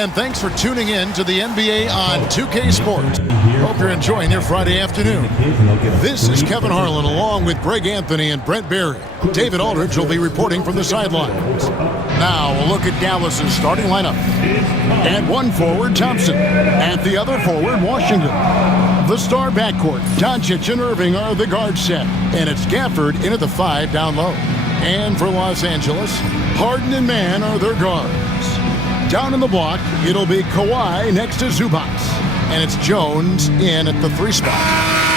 and thanks for tuning in to the NBA on 2K Sports. Hope you're enjoying your Friday afternoon. This is Kevin Harlan along with Greg Anthony and Brent Barry. David Aldridge will be reporting from the sidelines. Now a look at Dallas's starting lineup. At one forward, Thompson. At the other forward, Washington. The star backcourt, Doncic and Irving are the guard set, and it's Gafford in at the 5 down low. And for Los Angeles, Harden and Mann are their guards. Down in the block, it'll be Kawhi next to Zubac. And it's Jones in at the 3 spot.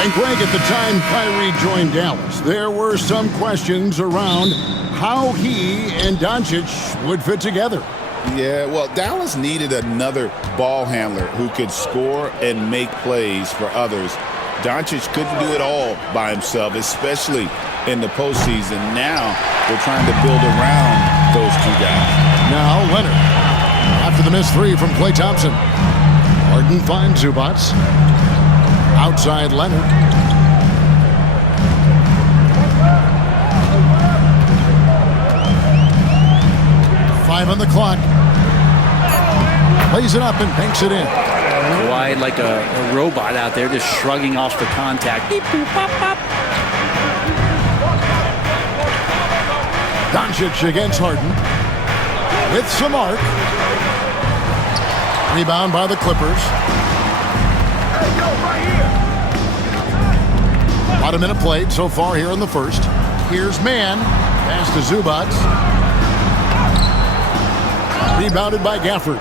And Greg, at the time Kyrie joined Dallas, there were some questions around how he and Doncic would fit together. Yeah, well, Dallas needed another ball handler who could score and make plays for others. Doncic couldn't do it all by himself, especially in the postseason. Now they're trying to build around those two guys. Now Leonard. After the missed 3 from Klay Thompson. Harden finds Zubac. Outside Leonard. Five on the clock. Plays it up and banks it in. Kawhi like a robot out there just shrugging off the contact. Beep, boop, pop, pop. Doncic against Harden. With some arc. Rebound by the Clippers. About a minute played so far here in the first. Here's Mann. Pass to Zubac. Rebounded by Gafford.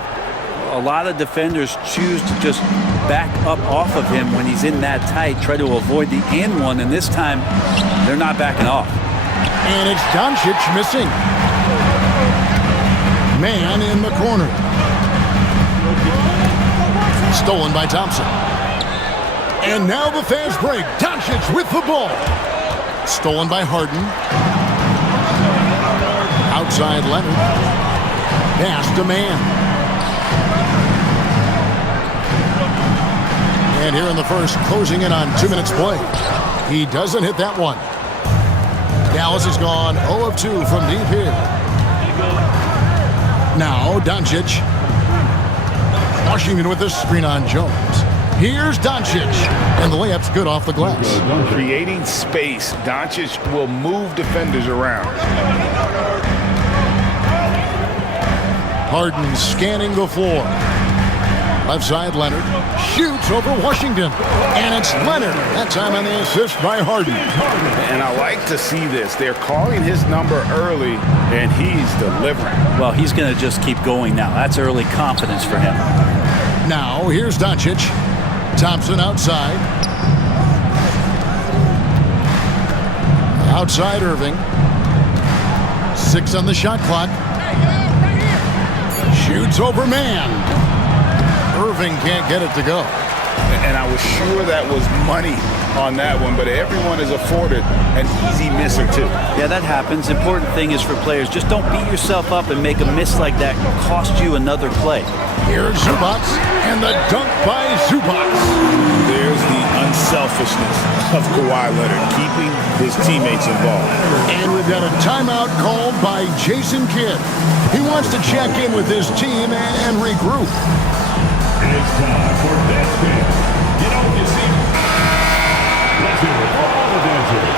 A lot of defenders choose to just back up off of him when he's in that tight, try to avoid the and one, and this time they're not backing off. And it's Doncic missing. Mann in the corner. Stolen by Thompson. And now the fast break. Doncic with the ball. Stolen by Harden. Outside Leonard. Pass to Mann. And here in the first, closing in on 2 minutes play. He doesn't hit that one. Dallas has gone 0 of 2 from deep here. Now Doncic. Washington with the screen on Jones. Here's Doncic. And the layup's good off the glass. Creating space. Doncic will move defenders around. Harden scanning the floor. Left side, Leonard. Shoots over Washington. And it's Leonard. That time on the assist by Harden. And I like to see this. They're calling his number early, and he's delivering. Well, he's going to just keep going now. That's early confidence for him. Now, here's Doncic. Thompson outside. Outside Irving. 6 on the shot clock. Shoots over Mann. Irving can't get it to go. And I was sure that was money on that one, but everyone is afforded an easy miss or two. Yeah, that happens. Important thing is for players, just don't beat yourself up and make a miss like that cost you another play. Here's Zubac, and the dunk by Zubac. There's the unselfishness of Kawhi Leonard, keeping his teammates involved. And we've got a timeout called by Jason Kidd. He wants to check in with his team and regroup. It's time for Dance Dance. You know what you see? Let's hear it for all the dancers.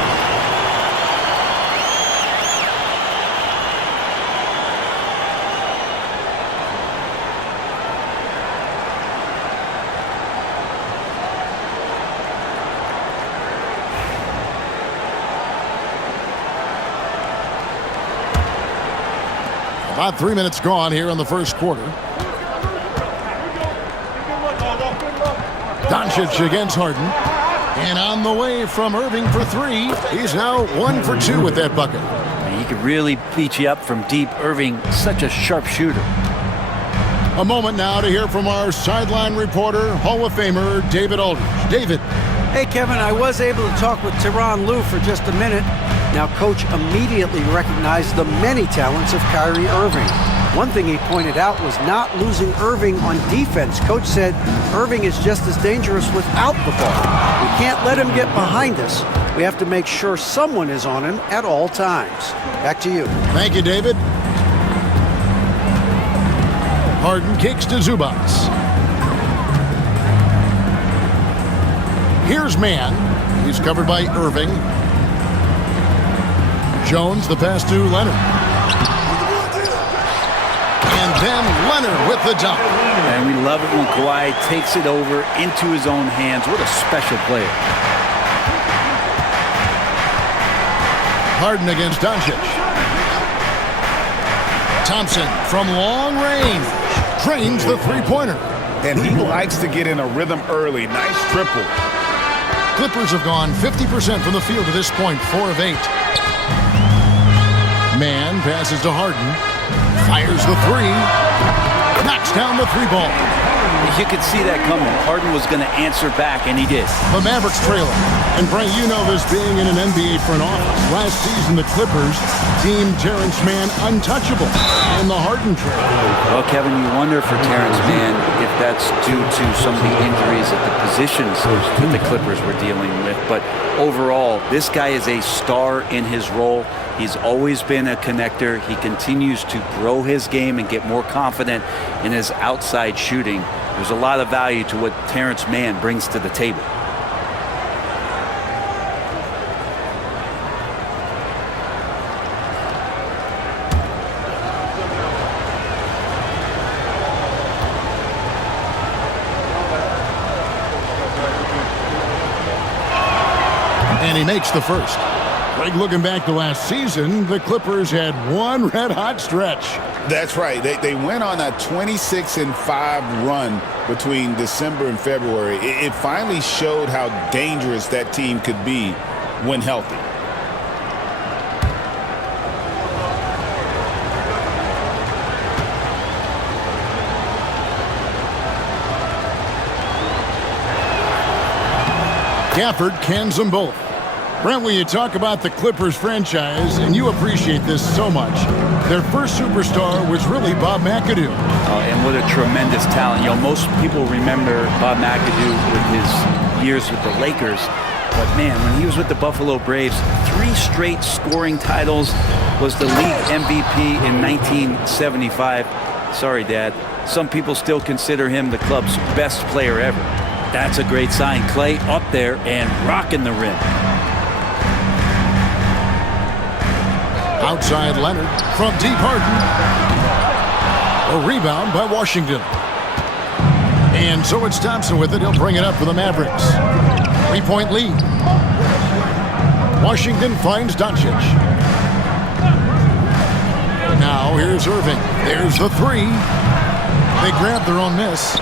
About 3 minutes gone here in the first quarter. Doncic against Harden. And on the way from Irving for 3. He's now 1 for 2 with that bucket. He could really beat you up from deep. Irving, such a sharp shooter. A moment now to hear from our sideline reporter, Hall of Famer David Aldridge. David. Hey, Kevin, I was able to talk with Tyronn Lue for just a minute. Now, Coach immediately recognized the many talents of Kyrie Irving. One thing he pointed out was not losing Irving on defense. Coach said Irving is just as dangerous without the ball. We can't let him get behind us. We have to make sure someone is on him at all times. Back to you. Thank you, David. Harden kicks to Zubac. Here's Mann. He's covered by Irving. Jones, the pass to Leonard. And then Leonard with the dunk. And we love it when Kawhi takes it over into his own hands. What a special player. Harden against Doncic. Thompson from long range drains the three-pointer. And he likes to get in a rhythm early. Nice triple. Clippers have gone 50% from the field to this point, 4 of 8. Mann passes to Harden. Fires the three. Knocks down the three ball. You could see that coming. Harden was going to answer back, and he did. The Mavericks trailing. And Brent, you know this being in an NBA front office. Last season, the Clippers deemed Terrence Mann untouchable in the Harden trade. Well, Kevin, you wonder for Terrence Mann if that's due to some of the injuries at the positions that the Clippers were dealing with. But overall, this guy is a star in his role. He's always been a connector. He continues to grow his game and get more confident in his outside shooting. There's a lot of value to what Terrence Mann brings to the table. And he makes the first. Greg, looking back to last season, the Clippers had one red-hot stretch. That's right. They went on a 26-5 run between December and February. It finally showed how dangerous that team could be when healthy. Gafford cans them both. Brent, when you talk about the Clippers franchise, and you appreciate this so much, their first superstar was really Bob McAdoo. And what a tremendous talent. You know, most people remember Bob McAdoo with his years with the Lakers. But, man, when he was with the Buffalo Braves, 3 straight scoring titles, was the league MVP in 1975. Sorry, Dad. Some people still consider him the club's best player ever. That's a great sign. Clay up there and rocking the rim. Outside Leonard from deep Harden. A rebound by Washington. And so it's Thompson with it. He'll bring it up for the Mavericks. 3-point lead. Washington finds Doncic. Now here's Irving. There's the three. They grab their own miss.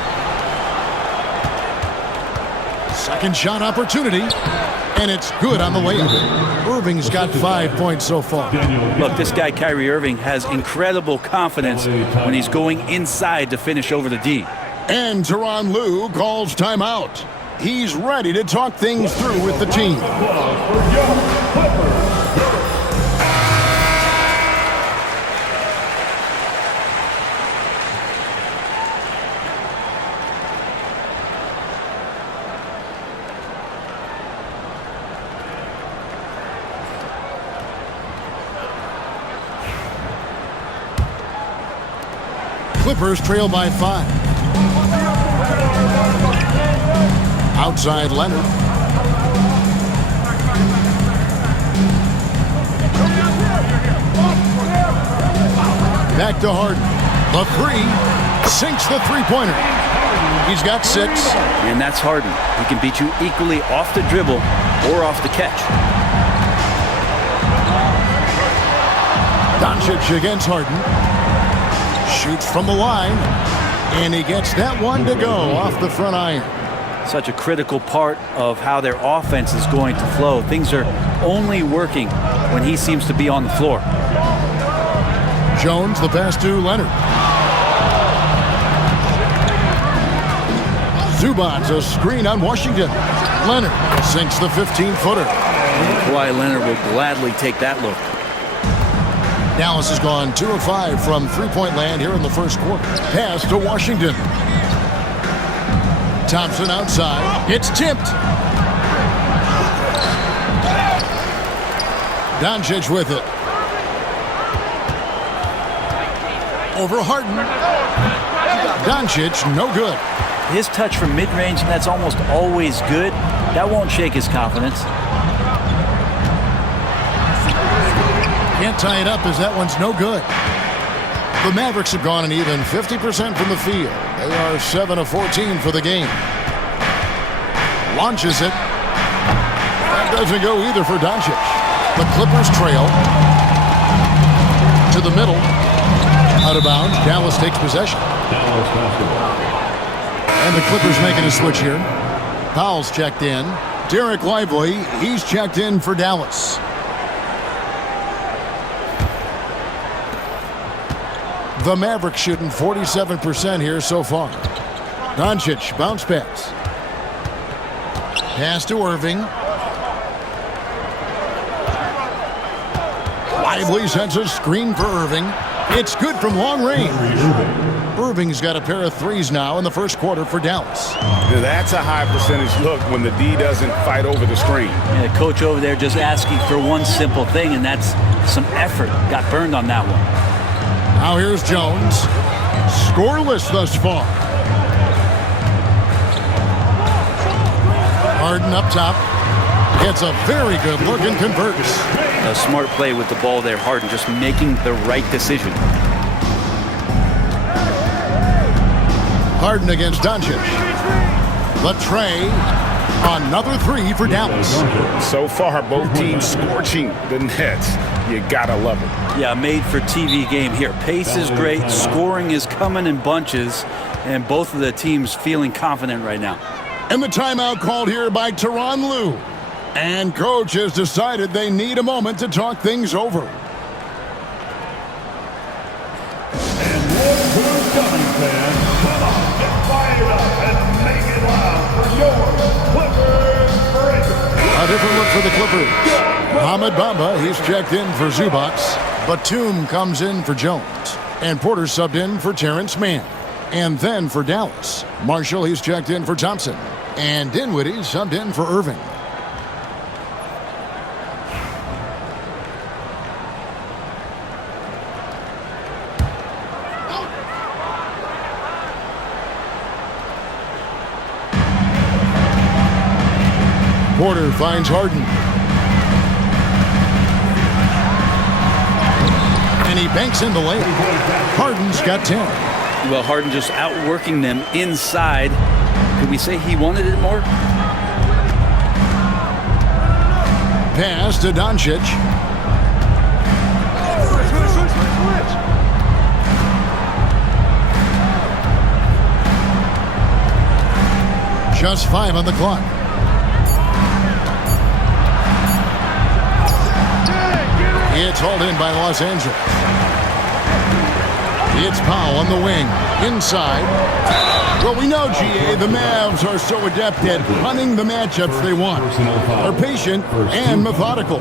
Second shot opportunity, and it's good on the layup. Irving's got 5 points so far. Look, this guy, Kyrie Irving, has incredible confidence when he's going inside to finish over the D. And Tyronn Lue calls timeout. He's ready to talk things through with the team. Clippers trail by 5. Outside Leonard. Back to Harden. The three. Sinks the three-pointer. He's got 6. And that's Harden. He can beat you equally off the dribble or off the catch. Doncic against Harden. Shoots from the line, and he gets that one to go off the front iron. Such a critical part of how their offense is going to flow. Things are only working when he seems to be on the floor. Jones, the pass to Leonard. Zubac, a screen on Washington. Leonard sinks the 15-footer. Kawhi Leonard will gladly take that look. Dallas has gone 2 of 5 from three-point land here in the first quarter. Pass to Washington. Thompson outside. It's tipped. Doncic with it. Over Harden. Doncic, no good. His touch from mid-range, that's almost always good. That won't shake his confidence. Can't tie it up as that one's no good. The Mavericks have gone an even 50% from the field. They are 7 of 14 for the game. Launches it. That doesn't go either for Doncic. The Clippers trail. To the middle. Out of bounds. Dallas takes possession. Dallas basketball. And the Clippers making a switch here. Powell's checked in. Derek Lively, he's checked in for Dallas. The Mavericks shooting 47% here so far. Doncic, bounce pass. Pass to Irving. Lively sends a screen for Irving. It's good from long range. Irving's got a pair of threes now in the first quarter for Dallas. That's a high percentage look when the D doesn't fight over the screen. Yeah, the coach over there just asking for one simple thing, and that's some effort. Got burned on that one. Now here's Jones. Scoreless thus far. Harden up top. Gets a very good look and converts. A smart play with the ball there. Harden just making the right decision. Harden against Doncic. The tray. Another three for Dallas. So far, both teams scorching the Nets. You gotta love it. Yeah, made for TV game here. Pace is great. Scoring is coming in bunches. And both of the teams feeling confident right now. And the timeout called here by Tyronn Lue. And coach has decided they need a moment to talk things over. And look who's coming, fans. Come on, get fired up and make it loud for your Clippers breakers. A different look for the Clippers. Mohamed Bamba, he's checked in for Zubac. Batum comes in for Jones. And Porter subbed in for Terrence Mann. And then for Dallas, Marshall, he's checked in for Thompson. And Dinwiddie subbed in for Irving. Porter finds Harden. And he banks in the layup. Harden's got 10. Well, Harden just outworking them inside. Could we say he wanted it more? Pass to Doncic. Just 5 on the clock. It's hauled in by Los Angeles. It's Powell on the wing. Inside. Well, we know, GA, the Mavs are so adept at hunting the matchups they want. They're patient and methodical.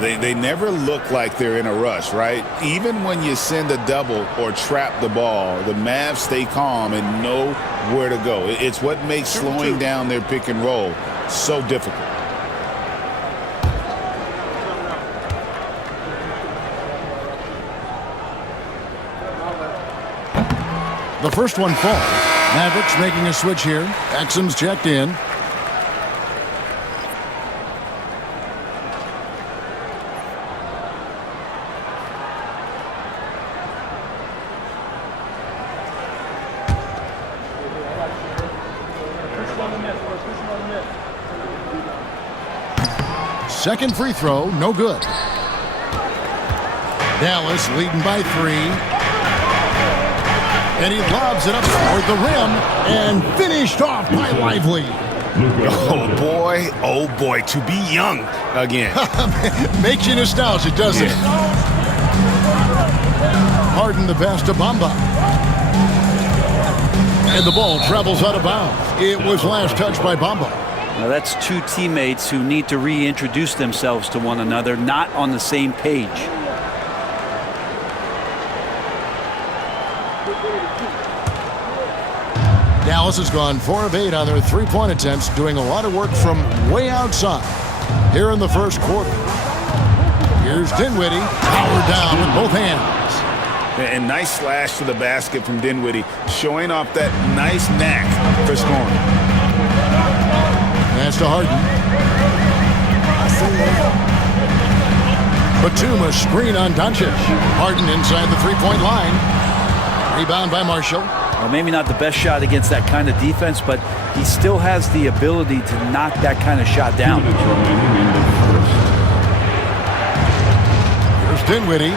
They never look like they're in a rush, right? Even when you send a double or trap the ball, the Mavs stay calm and know where to go. It's what makes slowing down their pick and roll so difficult. The first one falls. Mavericks making a switch here. Exum's checked in. Second free throw, no good. Dallas leading by 3. And he lobs it up toward the rim and finished off by Lively. Oh boy, to be young again. Makes you nostalgic, doesn't it? Harden the pass to Bamba. And the ball travels out of bounds. It was last touched by Bamba. Now that's two teammates who need to reintroduce themselves to one another, not on the same page. Dallas has gone 4 of 8 on their three-point attempts, doing a lot of work from way outside here in the first quarter. Here's Dinwiddie, powered down with both hands. And nice slash to the basket from Dinwiddie, showing off that nice knack for scoring. That's to Harden. Batum a screen on Doncic. Harden inside the three-point line. Rebound by Marshall. Well, maybe not the best shot against that kind of defense, but he still has the ability to knock that kind of shot down. Here's Dinwiddie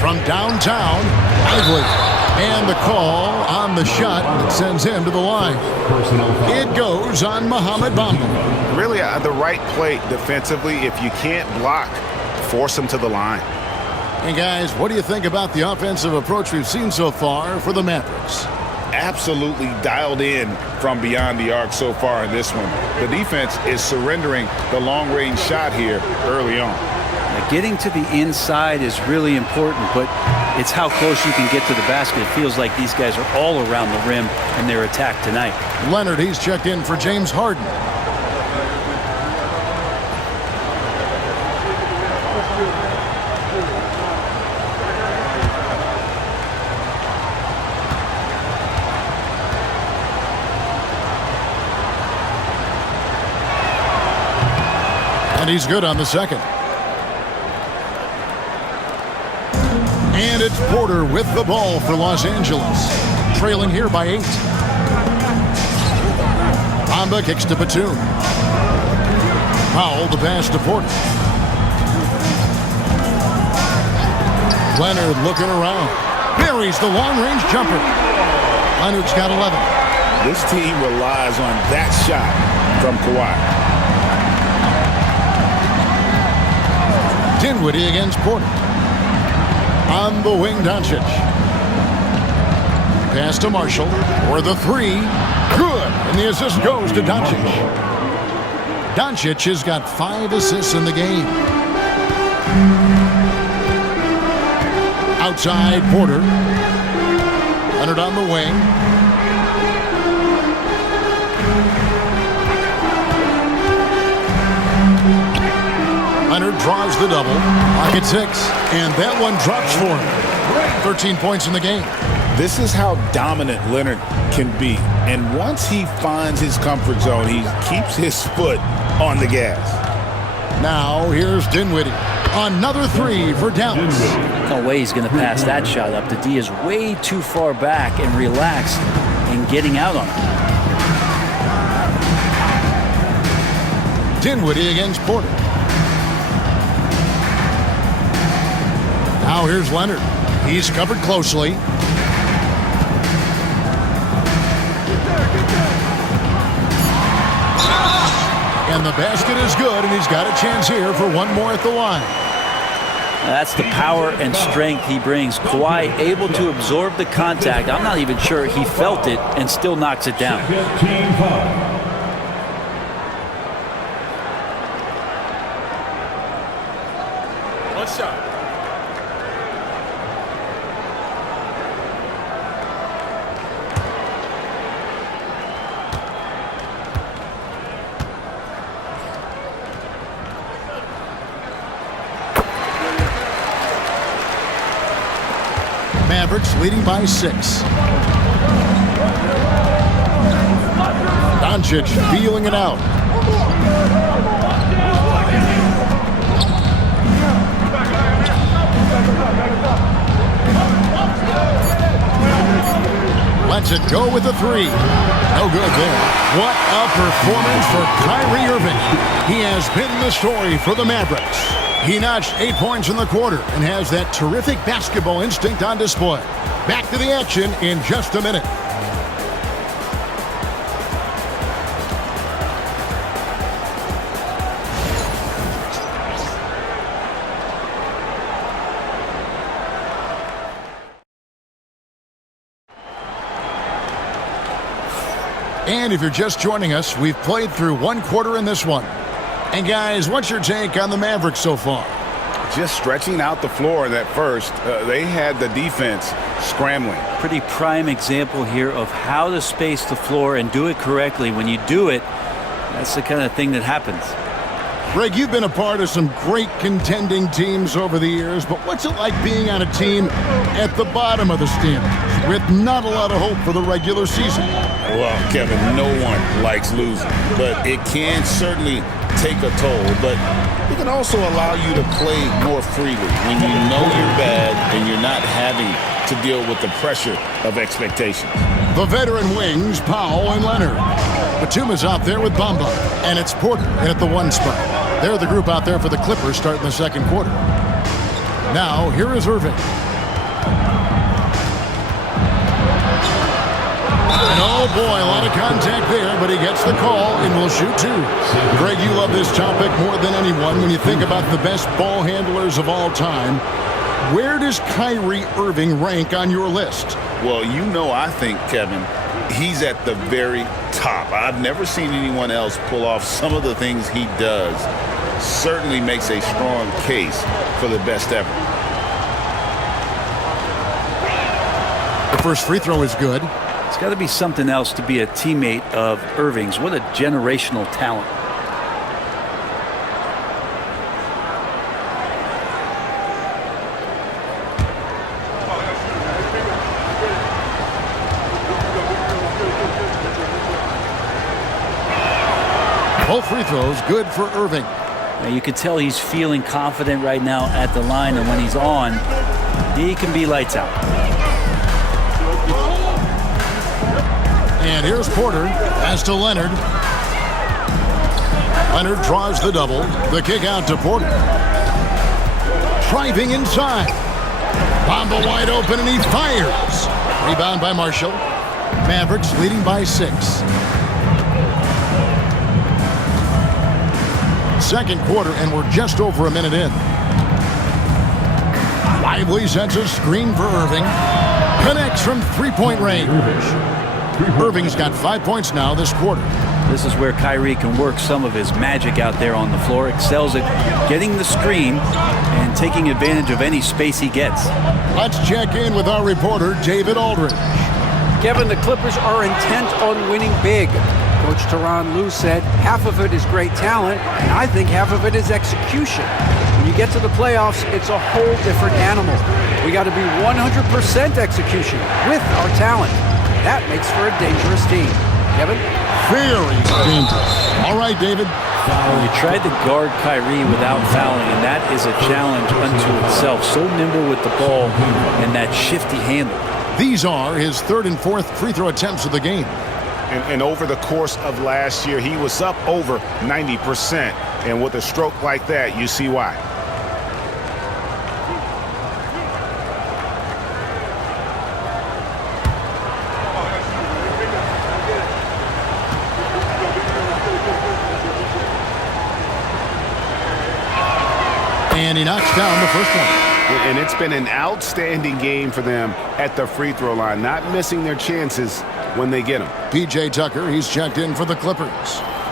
from downtown. Lively. And the call on the shot that sends him to the line. It goes on Mohamed Bamba. Really the right play defensively. If you can't block, force him to the line. And guys, what do you think about the offensive approach we've seen so far for the Mavericks? Absolutely dialed in from beyond the arc so far in this one. The defense is surrendering the long-range shot here early on. Now, getting to the inside is really important, but it's how close you can get to the basket. It feels like these guys are all around the rim in their attack tonight. Leonard, he's checked in for James Harden. And he's good on the second. And it's Porter with the ball for Los Angeles. Trailing here by 8. Bamba kicks to Batum. Powell the pass to Porter. Leonard looking around. Buries the long-range jumper. Leonard's got 11. This team relies on that shot from Kawhi. Dinwiddie against Porter. On the wing, Doncic. Pass to Marshall for the three. Good. And the assist goes to Doncic. Doncic has got 5 assists in the game. Outside, Porter. Leonard on the wing. Leonard draws the double. Pocket 6. And that one drops for him. 13 points in the game. This is how dominant Leonard can be. And once he finds his comfort zone, he keeps his foot on the gas. Now here's Dinwiddie. Another 3 for Dallas. No way he's going to pass that shot up. The D is way too far back and relaxed in getting out on it. Dinwiddie against Porter. Now here's Leonard. He's covered closely. And the basket is good, and he's got a chance here for one more at the line. That's the power and strength he brings. Kawhi able to absorb the contact. I'm not even sure he felt it and still knocks it down. One shot. Mavericks leading by 6. Doncic feeling it out. Lets it go with a 3. No good there. What a performance for Kyrie Irving. He has been the story for the Mavericks. He notched 8 points in the quarter and has that terrific basketball instinct on display. Back to the action in just a minute. And if you're just joining us, we've played through one quarter in this one. And guys, what's your take on the Mavericks so far? Just stretching out the floor that first. They had the defense scrambling. Pretty prime example here of how to space the floor and do it correctly. When you do it, that's the kind of thing that happens. Greg, you've been a part of some great contending teams over the years, but what's it like being on a team at the bottom of the standings with not a lot of hope for the regular season? Well, Kevin, no one likes losing, but it can certainly take a toll. But it can also allow you to play more freely when you know you're bad and you're not having to deal with the pressure of expectations. The veteran wings, Powell and Leonard. Batuma's out there with Bamba, and it's Porter in at the 1 spot. They're the group out there for the Clippers starting the second quarter. Now, here is Irving. And oh boy, a lot of contact there, but he gets the call and will shoot 2. Greg, you love this topic more than anyone when you think about the best ball handlers of all time. Where does Kyrie Irving rank on your list? Well, you know, I think, Kevin, he's at the very top. I've never seen anyone else pull off some of the things he does. Certainly makes a strong case for the best ever. The first free throw is good. It's got to be something else to be a teammate of Irving's. What a generational talent. Both free throws good for Irving. Now you can tell he's feeling confident right now at the line, and when he's on, he can be lights out. And here's Porter, pass to Leonard. Leonard draws the double. The kick out to Porter. Driving inside. Bamba wide open, and he fires. Rebound by Marshall. Mavericks leading by 6. Second quarter, and we're just over a minute in. Lively sets a screen for Irving. Connects from three-point range. Irving's got 5 points now this quarter. This is where Kyrie can work some of his magic out there on the floor. Excels at getting the screen and taking advantage of any space he gets. Let's check in with our reporter, David Aldridge. Kevin, the Clippers are intent on winning big. Coach Tyronn Lue said half of it is great talent, and I think half of it is execution. When you get to the playoffs, it's a whole different animal. We got to be 100% execution with our talent. That makes for a dangerous team. Kevin? Very dangerous. All right, David. You tried to guard Kyrie without fouling, and that is a challenge unto itself. So nimble with the ball and that shifty handle. These are his 3rd and 4th free throw attempts of the game. And over the course of last year, he was up over 90%. And with a stroke like that, you see why. And he knocks down the first one. And it's been an outstanding game for them at the free throw line, not missing their chances when they get them. P.J. Tucker, he's checked in for the Clippers.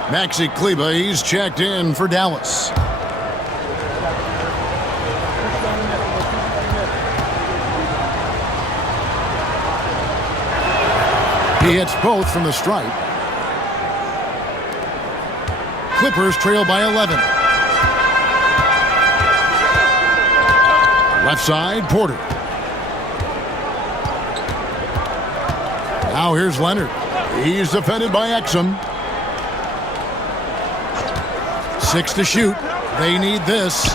Maxi Kleber, he's checked in for Dallas. He hits both from the stripe. Clippers trail by 11. Left side, Porter. Now here's Leonard. He's defended by Exum. 6 to shoot. They need this.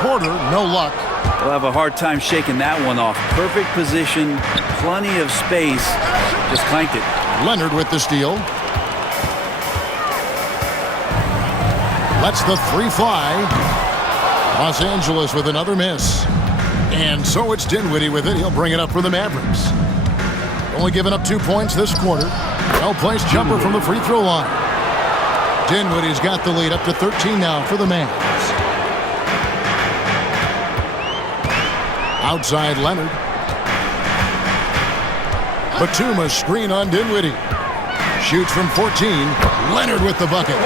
Porter, no luck. They'll have a hard time shaking that one off. Perfect position, plenty of space. Just clanked it. Leonard with the steal. Lets the 3 fly. Los Angeles with another miss. And so it's Dinwiddie with it. He'll bring it up for the Mavericks. Only giving up 2 points this quarter. Well-placed jumper from the free throw line. Dinwiddie's got the lead up to 13 now for the Mavs. Outside Leonard. Batum screen on Dinwiddie. Shoots from 14. Leonard with the bucket.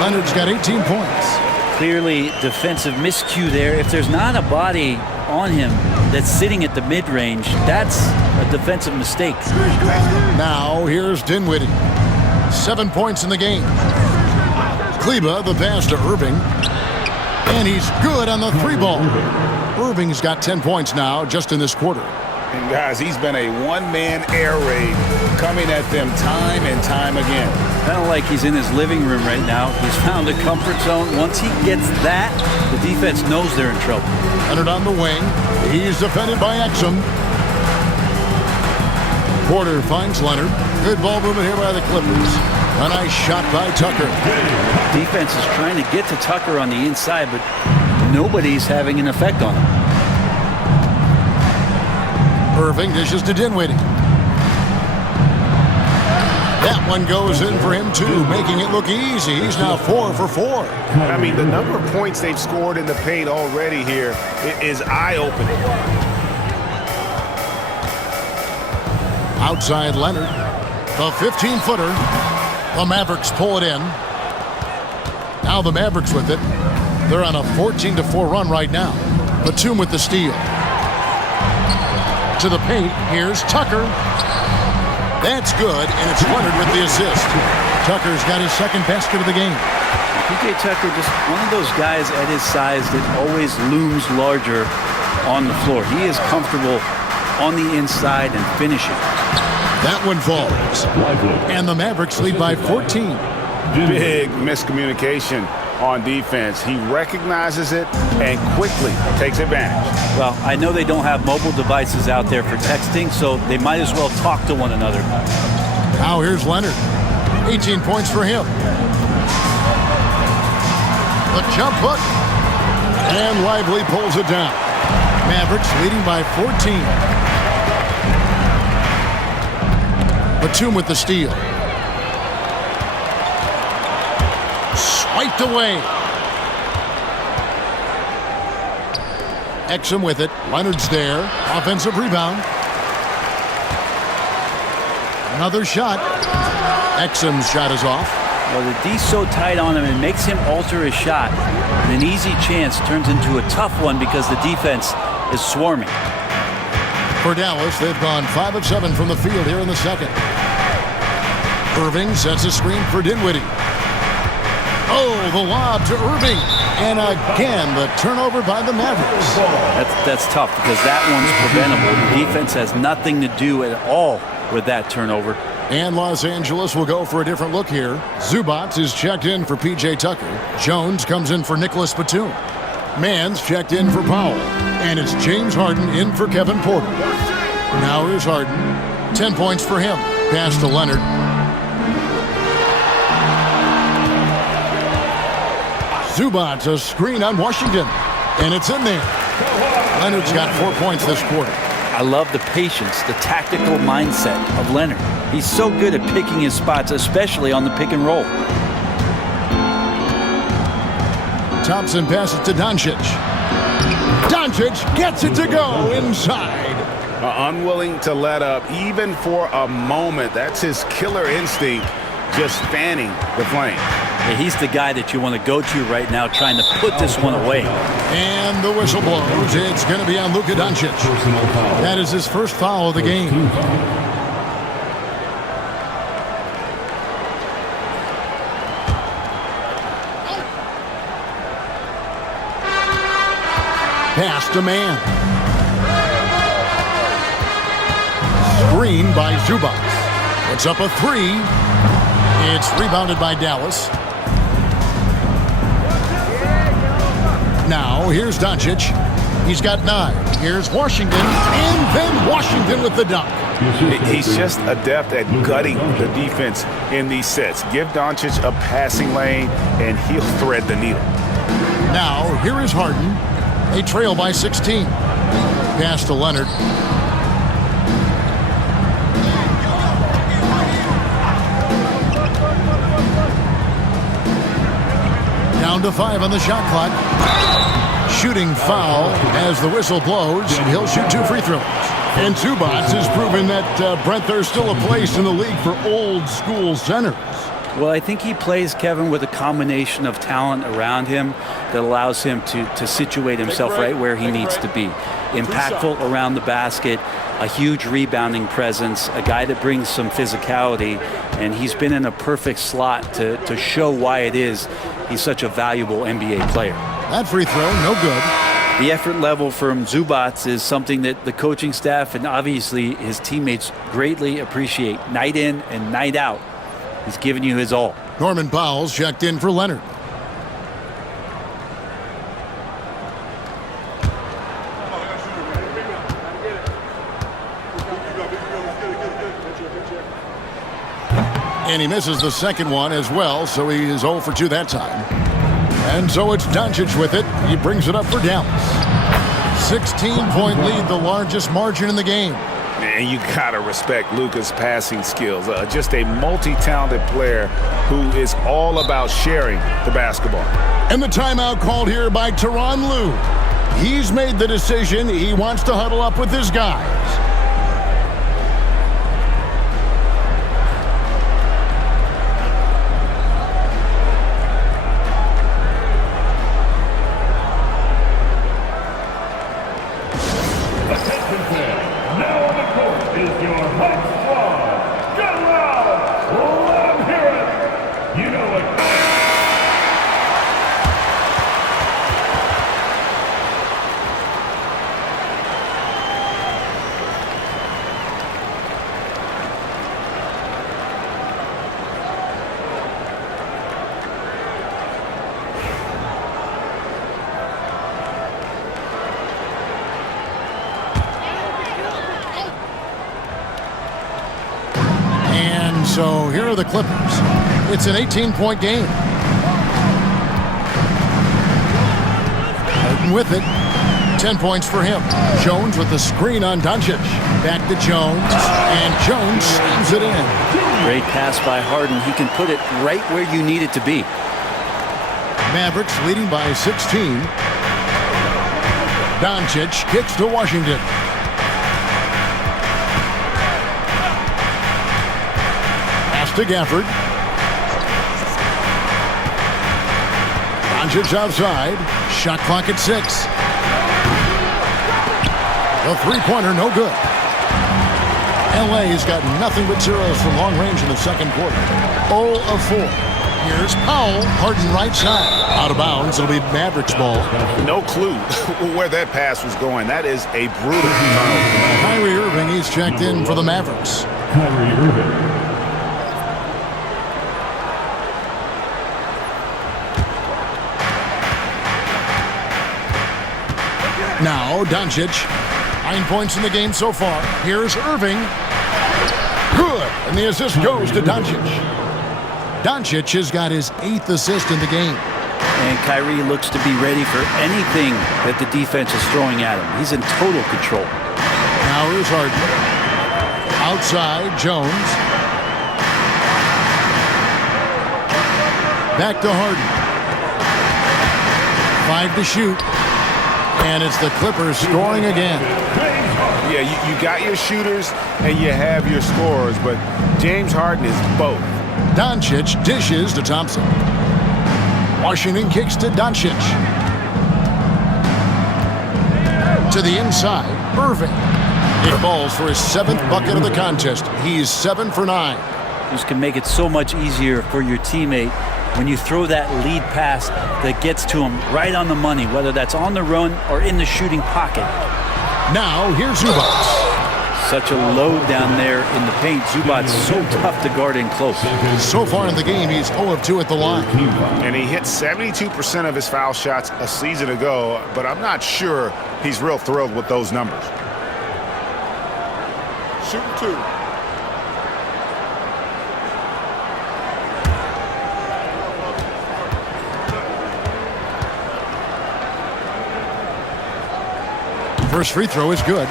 Leonard's got 18 points. Clearly defensive miscue there. If there's not a body on him that's sitting at the mid-range, that's a defensive mistake. Now here's Dinwiddie. 7 points in the game. Kleba, the pass to Irving. And he's good on the three ball. Irving's got 10 points now just in this quarter. And guys, he's been a one-man air raid coming at them time and time again. Kind of like he's in his living room right now. He's found a comfort zone. Once he gets that, the defense knows they're in trouble. Leonard on the wing. He's defended by Exum. Porter finds Leonard. Good ball movement here by the Clippers. A nice shot by Tucker. Defense is trying to get to Tucker on the inside, but nobody's having an effect on him. Irving dishes to Dinwiddie. That one goes in for him too, making it look easy. He's now 4 for 4. I mean, the number of points they've scored in the paint already here is eye-opening. Outside Leonard. The 15-footer. The Mavericks pull it in. Now the Mavericks with it. They're on a 14-4 run right now. Batum with the steal. To the paint. Here's Tucker. That's good, and it's Leonard with the assist. Tucker's got his second basket of the game. PJ Tucker, just one of those guys at his size that always looms larger on the floor. He is comfortable on the inside and finishing. That one falls. And the Mavericks lead by 14. Big miscommunication on defense. He recognizes it and quickly takes advantage. Well, I know they don't have mobile devices out there for texting, so they might as well talk to one another. Now here's Leonard. 18 points for him. The jump hook. And Lively pulls it down. Mavericks leading by 14. Batum with the steal. Swiped away. Exum with it. Leonard's there. Offensive rebound. Another shot. Exum's shot is off. Well, the D's so tight on him, it makes him alter his shot. And an easy chance turns into a tough one because the defense is swarming. For Dallas, they've gone 5 of 7 from the field here in the second. Irving sets a screen for Dinwiddie. Oh, the lob to Irving. And again, the turnover by the Mavericks. That's tough because that one's preventable. The defense has nothing to do at all with that turnover. And Los Angeles will go for a different look here. Zubac is checked in for P.J. Tucker. Jones comes in for Nicholas Batum. Mann's checked in for Powell. And it's James Harden in for Kevin Porter. Now here's Harden. 10 points for him. Pass to Leonard. Zubac, a screen on Washington. And it's in there. Leonard's got 4 points this quarter. I love the patience, the tactical mindset of Leonard. He's so good at picking his spots, especially on the pick and roll. Thompson passes to Doncic. Doncic gets it to go inside. Unwilling to let up even for a moment. That's his killer instinct, just fanning the flame. Yeah, he's the guy that you want to go to right now, trying to put this one away. And the whistle blows. It's going to be on Luka Doncic. That is his first foul of the game. Pass to Mann. Screen by Zubac. Puts up a 3. It's rebounded by Dallas. Now, here's Doncic. He's got 9. Here's Washington. And then Washington with the dunk. He's just adept at gutting the defense in these sets. Give Doncic a passing lane, and he'll thread the needle. Now, here is Harden. They trail by 16. Pass to Leonard. Down to 5 on the shot clock. Shooting foul as the whistle blows. He'll shoot 2 free throws. And Zubac has proven that, Brent, there's still a place in the league for old school centers. Well, I think he plays, Kevin, with a combination of talent around him that allows him to situate himself right where he needs to be. Impactful around the basket, a huge rebounding presence, a guy that brings some physicality, and he's been in a perfect slot to show why it is he's such a valuable NBA player. That free throw, no good. The effort level from Zubac is something that the coaching staff and obviously his teammates greatly appreciate. Night in and night out, he's giving you his all. Norman Powell's checked in for Leonard. And he misses the second one as well, so he is 0 for 2 that time. And so it's Doncic with it. He brings it up for Dallas. 16-point lead, the largest margin in the game. And you gotta respect Luka's passing skills. Just a multi-talented player who is all about sharing the basketball. And the timeout called here by Tyronn Lue. He's made the decision. He wants to huddle up with his guys. So here are the Clippers. It's an 18-point game. Harden with it. 10 points for him. Jones with the screen on Doncic. Back to Jones. And Jones slams it in. Great pass by Harden. He can put it right where you need it to be. Mavericks leading by 16. Doncic kicks to Washington. To Gafford. Doncic outside. Shot clock at 6. The three-pointer, no good. LA's got nothing but zeros from long range in the second quarter. 0 of 4. Here's Powell. Harden right side. Out of bounds. It'll be Mavericks ball. No clue where that pass was going. That is a brutal turnover. Kyrie Irving, he's checked in for the Mavericks. Kyrie Irving. Now, Doncic, 9 points in the game so far. Here's Irving. Good. And the assist goes to Doncic. Doncic has got his 8th assist in the game. And Kyrie looks to be ready for anything that the defense is throwing at him. He's in total control. Now here's Harden. Outside, Jones. Back to Harden. 5 to shoot. And it's the Clippers scoring again. Yeah, you got your shooters and you have your scorers, but James Harden is both. Doncic dishes to Thompson. Washington kicks to Doncic. To the inside, Irving. He falls for his 7th bucket of the contest. He's 7 for 9. This can make it so much easier for your teammate when you throw that lead pass that gets to him right on the money, whether that's on the run or in the shooting pocket. Now, here's Zubac. Such a load down there in the paint. Zubac's so tough to guard in close. So far in the game, he's 0 of 2 at the line. And he hit 72% of his foul shots a season ago, but I'm not sure he's real thrilled with those numbers. Shooting 2. First free throw is good.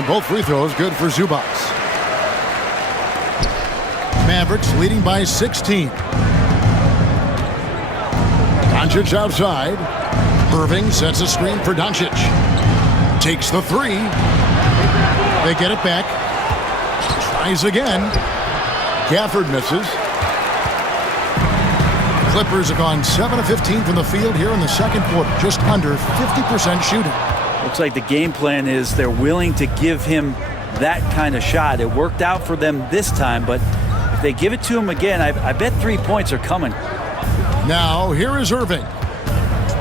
And both free throws good for Zubac. Mavericks leading by 16. Doncic outside. Irving sets a screen for Doncic. Takes the three. They get it back. Tries again. Gafford misses. Clippers have gone 7 of 15 from the field here in the second quarter. Just under 50% shooting. Looks like the game plan is they're willing to give him that kind of shot. It worked out for them this time, but if they give it to him again, I bet 3 points are coming. Now, here is Irving.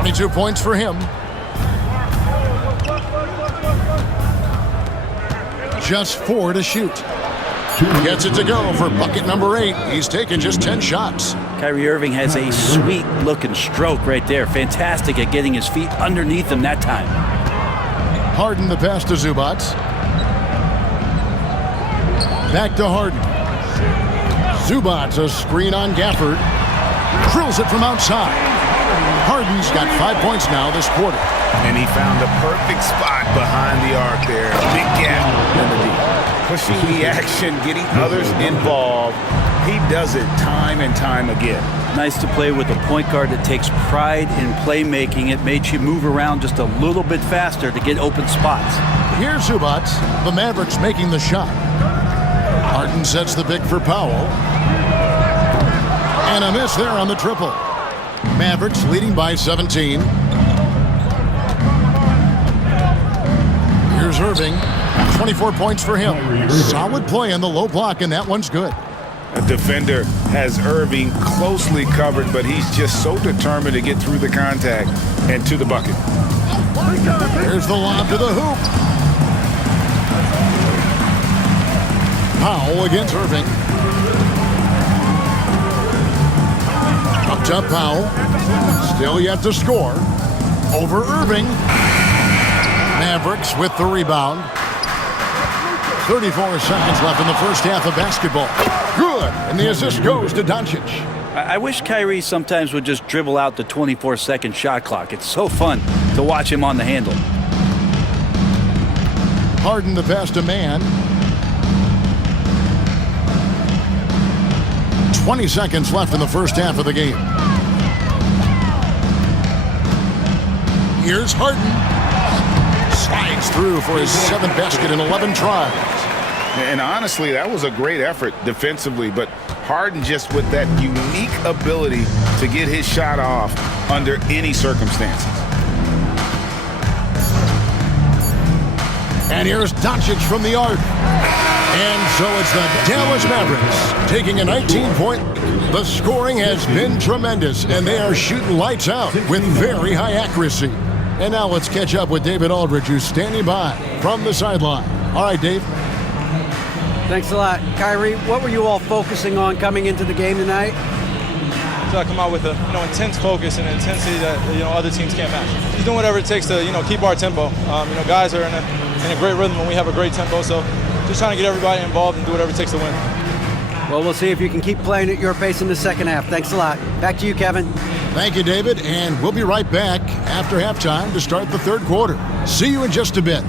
22 points for him. Just 4 to shoot. Gets it to go for bucket number 8. He's taken just 10 shots. Kyrie Irving has a sweet-looking stroke right there. Fantastic at getting his feet underneath him that time. Harden the pass to Zubac. Back to Harden. Zubac, a screen on Gafford. Drills it from outside. Harden's got 5 points now this quarter. And he found the perfect spot behind the arc there. Big gap in the deep. Pushing the action, getting others involved. He does it time and time again. Nice to play with a point guard that takes pride in playmaking. It made you move around just a little bit faster to get open spots. Here's Zubac. The Mavericks making the shot. Harden sets the pick for Powell. And a miss there on the triple. Mavericks leading by 17. Here's Irving. 24 points for him. Solid play in the low block, and that one's good. A defender has Irving closely covered, but he's just so determined to get through the contact and to the bucket. Here's the lob to the hoop. Powell against Irving. Up top Powell. Still yet to score. Over Irving. Mavericks with the rebound. 34 seconds left in the first half of basketball. Good, and the assist goes to Doncic. I wish Kyrie sometimes would just dribble out the 24-second shot clock. It's so fun to watch him on the handle. Harden the pass to Mann. 20 seconds left in the first half of the game. Here's Harden. Slides through for his 7th basket in 11 tries. And honestly, that was a great effort defensively, but Harden just with that unique ability to get his shot off under any circumstances. And here's Doncic from the arc. And so it's the Dallas Mavericks taking a 19-point. The scoring has been tremendous, and they are shooting lights out with very high accuracy. And now let's catch up with David Aldridge, who's standing by from the sideline. All right, Dave. Thanks a lot. Kyrie, what were you all focusing on coming into the game tonight? So I come out with a intense focus and intensity that other teams can't match. Just doing whatever it takes to keep our tempo. Guys are in a great rhythm and we have a great tempo. So just trying to get everybody involved and do whatever it takes to win. Well, we'll see if you can keep playing at your pace in the second half. Thanks a lot. Back to you, Kevin. Thank you, David. And we'll be right back after halftime to start the third quarter. See you in just a bit.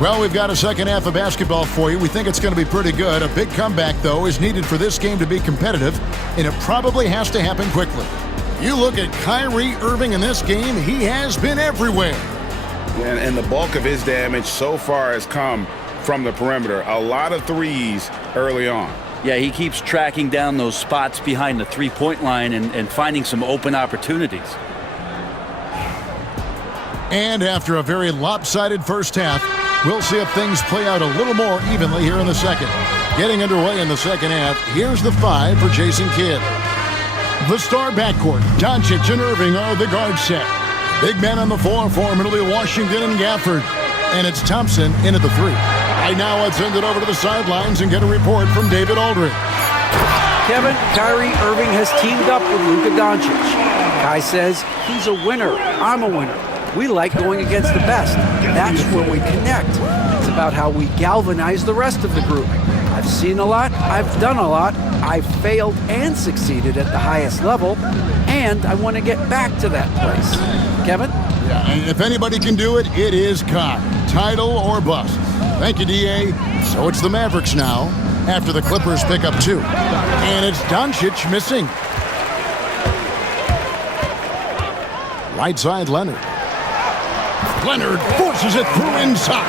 Well, we've got a second half of basketball for you. We think it's going to be pretty good. A big comeback, though, is needed for this game to be competitive, and it probably has to happen quickly. You look at Kyrie Irving in this game, he has been everywhere. And the bulk of his damage so far has come from the perimeter. A lot of threes early on. Yeah, he keeps tracking down those spots behind the three-point line and finding some open opportunities. And after a very lopsided first half, we'll see if things play out a little more evenly here in the second. Getting underway in the second half, here's the 5 for Jason Kidd. The star backcourt, Doncic and Irving are the guard set. Big men on the floor for Italy, Washington and Gafford. And it's Thompson in at the 3. Right now, let's send it over to the sidelines and get a report from David Aldridge. Kevin, Kyrie Irving has teamed up with Luka Doncic. Kai says he's a winner. I'm a winner. We like going against the best. That's where we connect. It's about how we galvanize the rest of the group. I've seen a lot. I've done a lot. I've failed and succeeded at the highest level. And I want to get back to that place. Kevin? Yeah, and if anybody can do it, it is Kai. Title or bust. Thank you, D.A. So it's the Mavericks now, after the Clippers pick up 2. And it's Doncic missing. Right side, Leonard. Leonard forces it through inside.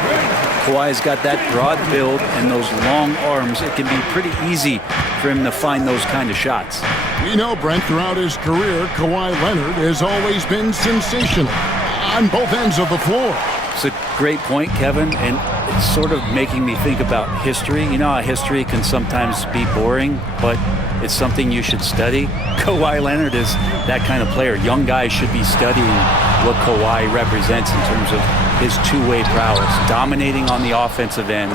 Kawhi's got that broad build and those long arms. It can be pretty easy for him to find those kind of shots. We know, Brent, throughout his career, Kawhi Leonard has always been sensational on both ends of the floor. It's a great point, Kevin, and it's sort of making me think about history. You know how history can sometimes be boring, but it's something you should study. Kawhi Leonard is that kind of player. Young guys should be studying what Kawhi represents in terms of his two-way prowess, dominating on the offensive end,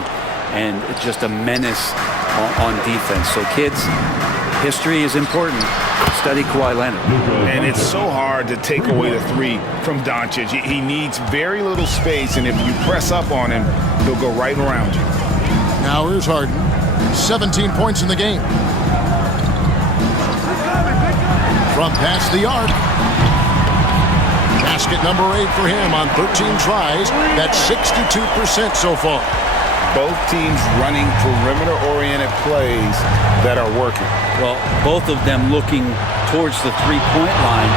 and just a menace on defense. So kids, history is important. Study Kawhi Leonard. And it's so hard to take away the 3 from Doncic. He needs very little space, and if you press up on him, he'll go right around you. Now here's Harden. 17 points in the game. From past the arc. Basket number 8 for him on 13 tries. That's 62% so far. Both teams running perimeter-oriented plays that are working. Well, both of them looking towards the three-point line,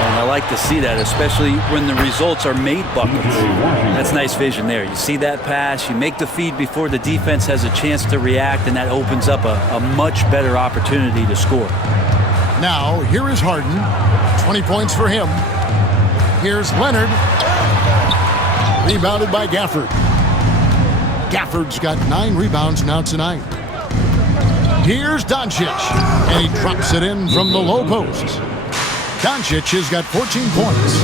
and I like to see that, especially when the results are made buckets. That's nice vision there. You see that pass, you make the feed before the defense has a chance to react, and that opens up a much better opportunity to score. Now, here is Harden. 20 points for him. Here's Leonard. Rebounded by Gafford. Gafford's got 9 rebounds now tonight. Here's Doncic, and he drops it in from the low post. Doncic has got 14 points.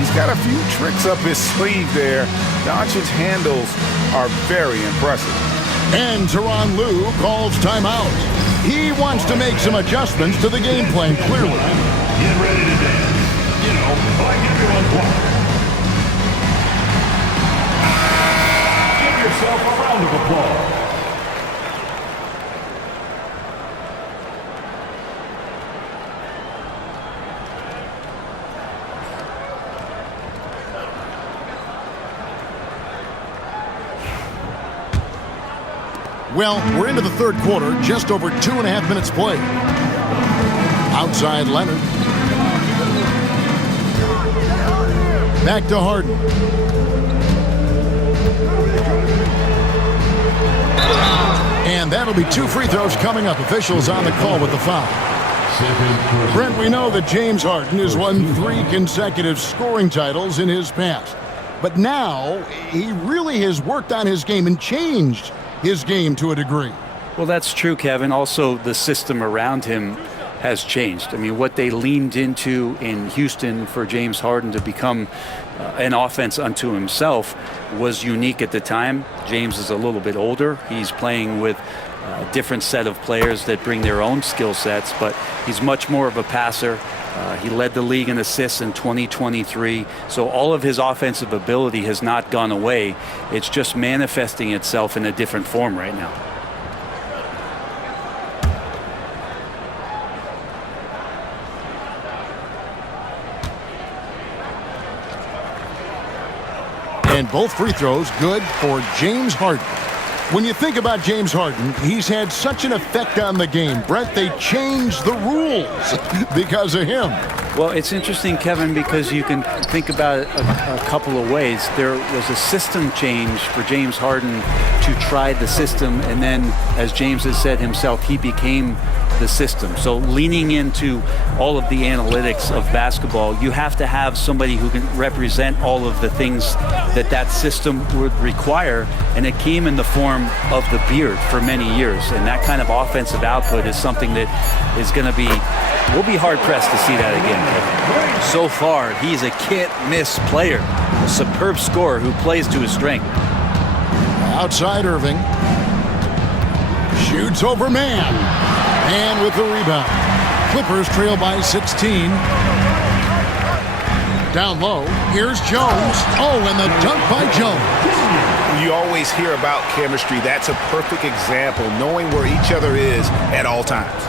He's got a few tricks up his sleeve there. Doncic's handles are very impressive. And Tyronn Lue calls timeout. He wants to make some adjustments to the game plan, clearly. Get ready to dance. You know, like everyone's watching. Give yourself a round of applause. Well, we're into the third quarter, just over 2.5 minutes played. Outside Leonard. Back to Harden. And that'll be 2 free throws coming up. Officials on the call with the foul. Brent, we know that James Harden has won 3 consecutive scoring titles in his past. But now, he really has worked on his game and changed his game to a degree. Well, that's true, Kevin. Also, the system around him has changed. I mean, what they leaned into in Houston for James Harden to become an offense unto himself was unique at the time. James is a little bit older. He's playing with a different set of players that bring their own skill sets, but he's much more of a passer. He led the league in assists in 2023. So all of his offensive ability has not gone away. It's just manifesting itself in a different form right now. And both free throws good for James Harden. When you think about James Harden, he's had such an effect on the game. Brett, they changed the rules because of him. Well, it's interesting, Kevin, because you can think about it a couple of ways. There was a system change for James Harden to try the system, and then, as James has said himself, he became the system. So leaning into all of the analytics of basketball, you have to have somebody who can represent all of the things that system would require, and it came in the form of the beard for many years. And that kind of offensive output is something that is going to be, we'll be hard-pressed to see that again. So far, he's a can't-miss player, a superb scorer who plays to his strength. Outside Irving. Shoots over man. And with the rebound. Clippers trail by 16. Down low. Here's Jones. Oh, and the dunk by Jones. You always hear about chemistry. That's a perfect example, knowing where each other is at all times.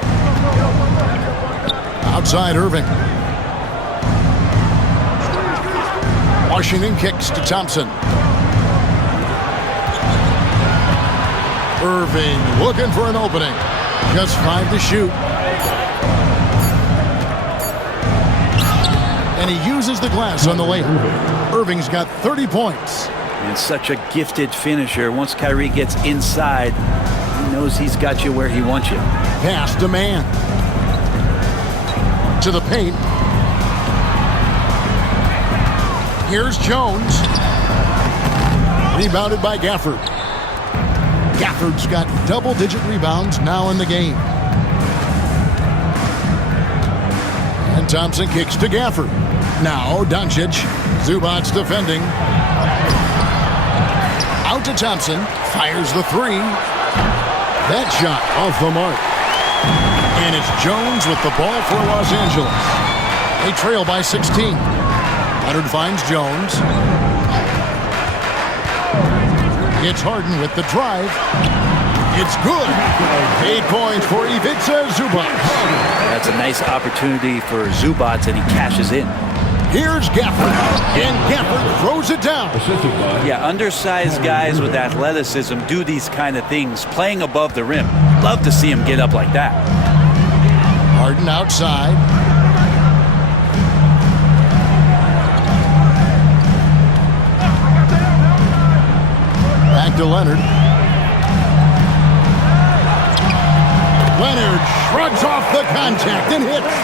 Outside Irving. Washington kicks to Thompson. Irving looking for an opening. Just 5 to shoot. And he uses the glass on the layup. Irving's got 30 points. And such a gifted finisher. Once Kyrie gets inside, he knows he's got you where he wants you. Pass to man. To the paint. Here's Jones. Rebounded by Gafford. Gafford's got double-digit rebounds now in the game. And Thompson kicks to Gafford. Now Doncic. Zubac's defending. Out to Thompson. Fires the three. That shot off the mark. And it's Jones with the ball for Los Angeles. They trail by 16. Leonard finds Jones. It's Harden with the drive. It's good. 8 points for Ivica Zubac. That's a nice opportunity for Zubac, and he cashes in. Here's Gafford. And Gafford throws it down. Yeah, undersized guys with athleticism do these kind of things, playing above the rim. Love to see him get up like that. Harden outside. Back to Leonard. Leonard shrugs off the contact and hits.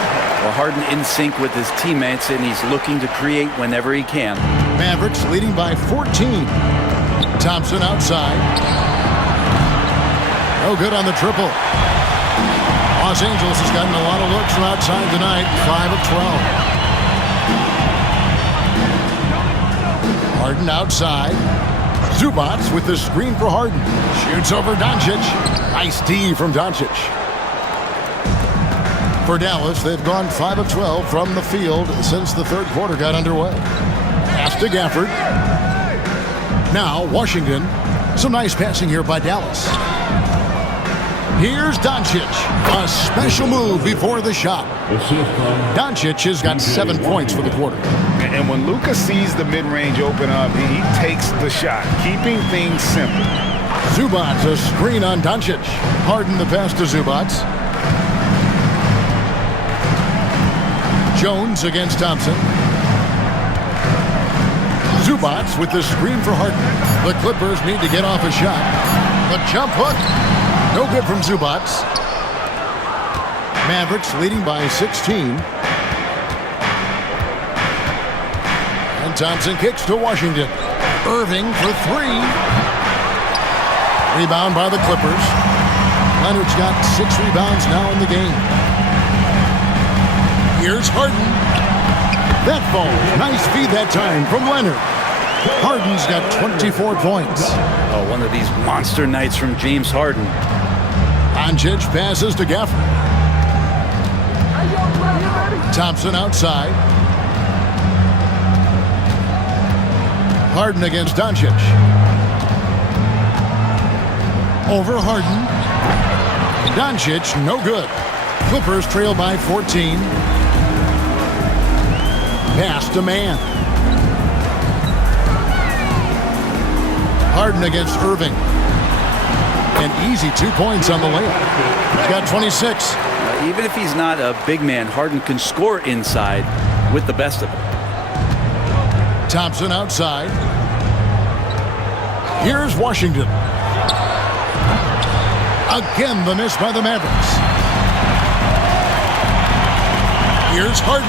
Well, Harden in sync with his teammates, and he's looking to create whenever he can. Mavericks leading by 14. Thompson outside. No good on the triple. Los Angeles has gotten a lot of looks from outside tonight. 5 of 12. Harden outside. Zubac with the screen for Harden. Shoots over Doncic. Nice D from Doncic. For Dallas, they've gone 5 of 12 from the field since the third quarter got underway. Pass to Gafford. Now Washington. Some nice passing here by Dallas. Here's Doncic. A special move before the shot. Doncic has got 7 points for the quarter. And when Luka sees the mid-range open up, he takes the shot, keeping things simple. Zubac, a screen on Doncic. Harden the pass to Zubac. Jones against Thompson. Zubac with the screen for Harden. The Clippers need to get off a shot. The jump hook. No good from Zubac. Mavericks leading by 16. And Thompson kicks to Washington. Irving for 3. Rebound by the Clippers. Leonard's got 6 rebounds now in the game. Here's Harden. That ball. Nice feed that time from Leonard. Harden's got 24 points. Oh, one of these monster nights from James Harden. Doncic passes to Gafford. Thompson outside. Harden against Doncic. Over Harden. Doncic, no good. Clippers trail by 14. Pass to man. Harden against Irving. An easy 2 points on the layup. He's got 26. Even if he's not a big man, Harden can score inside with the best of them. Thompson outside. Here's Washington. Again, the miss by the Mavericks. Here's Harden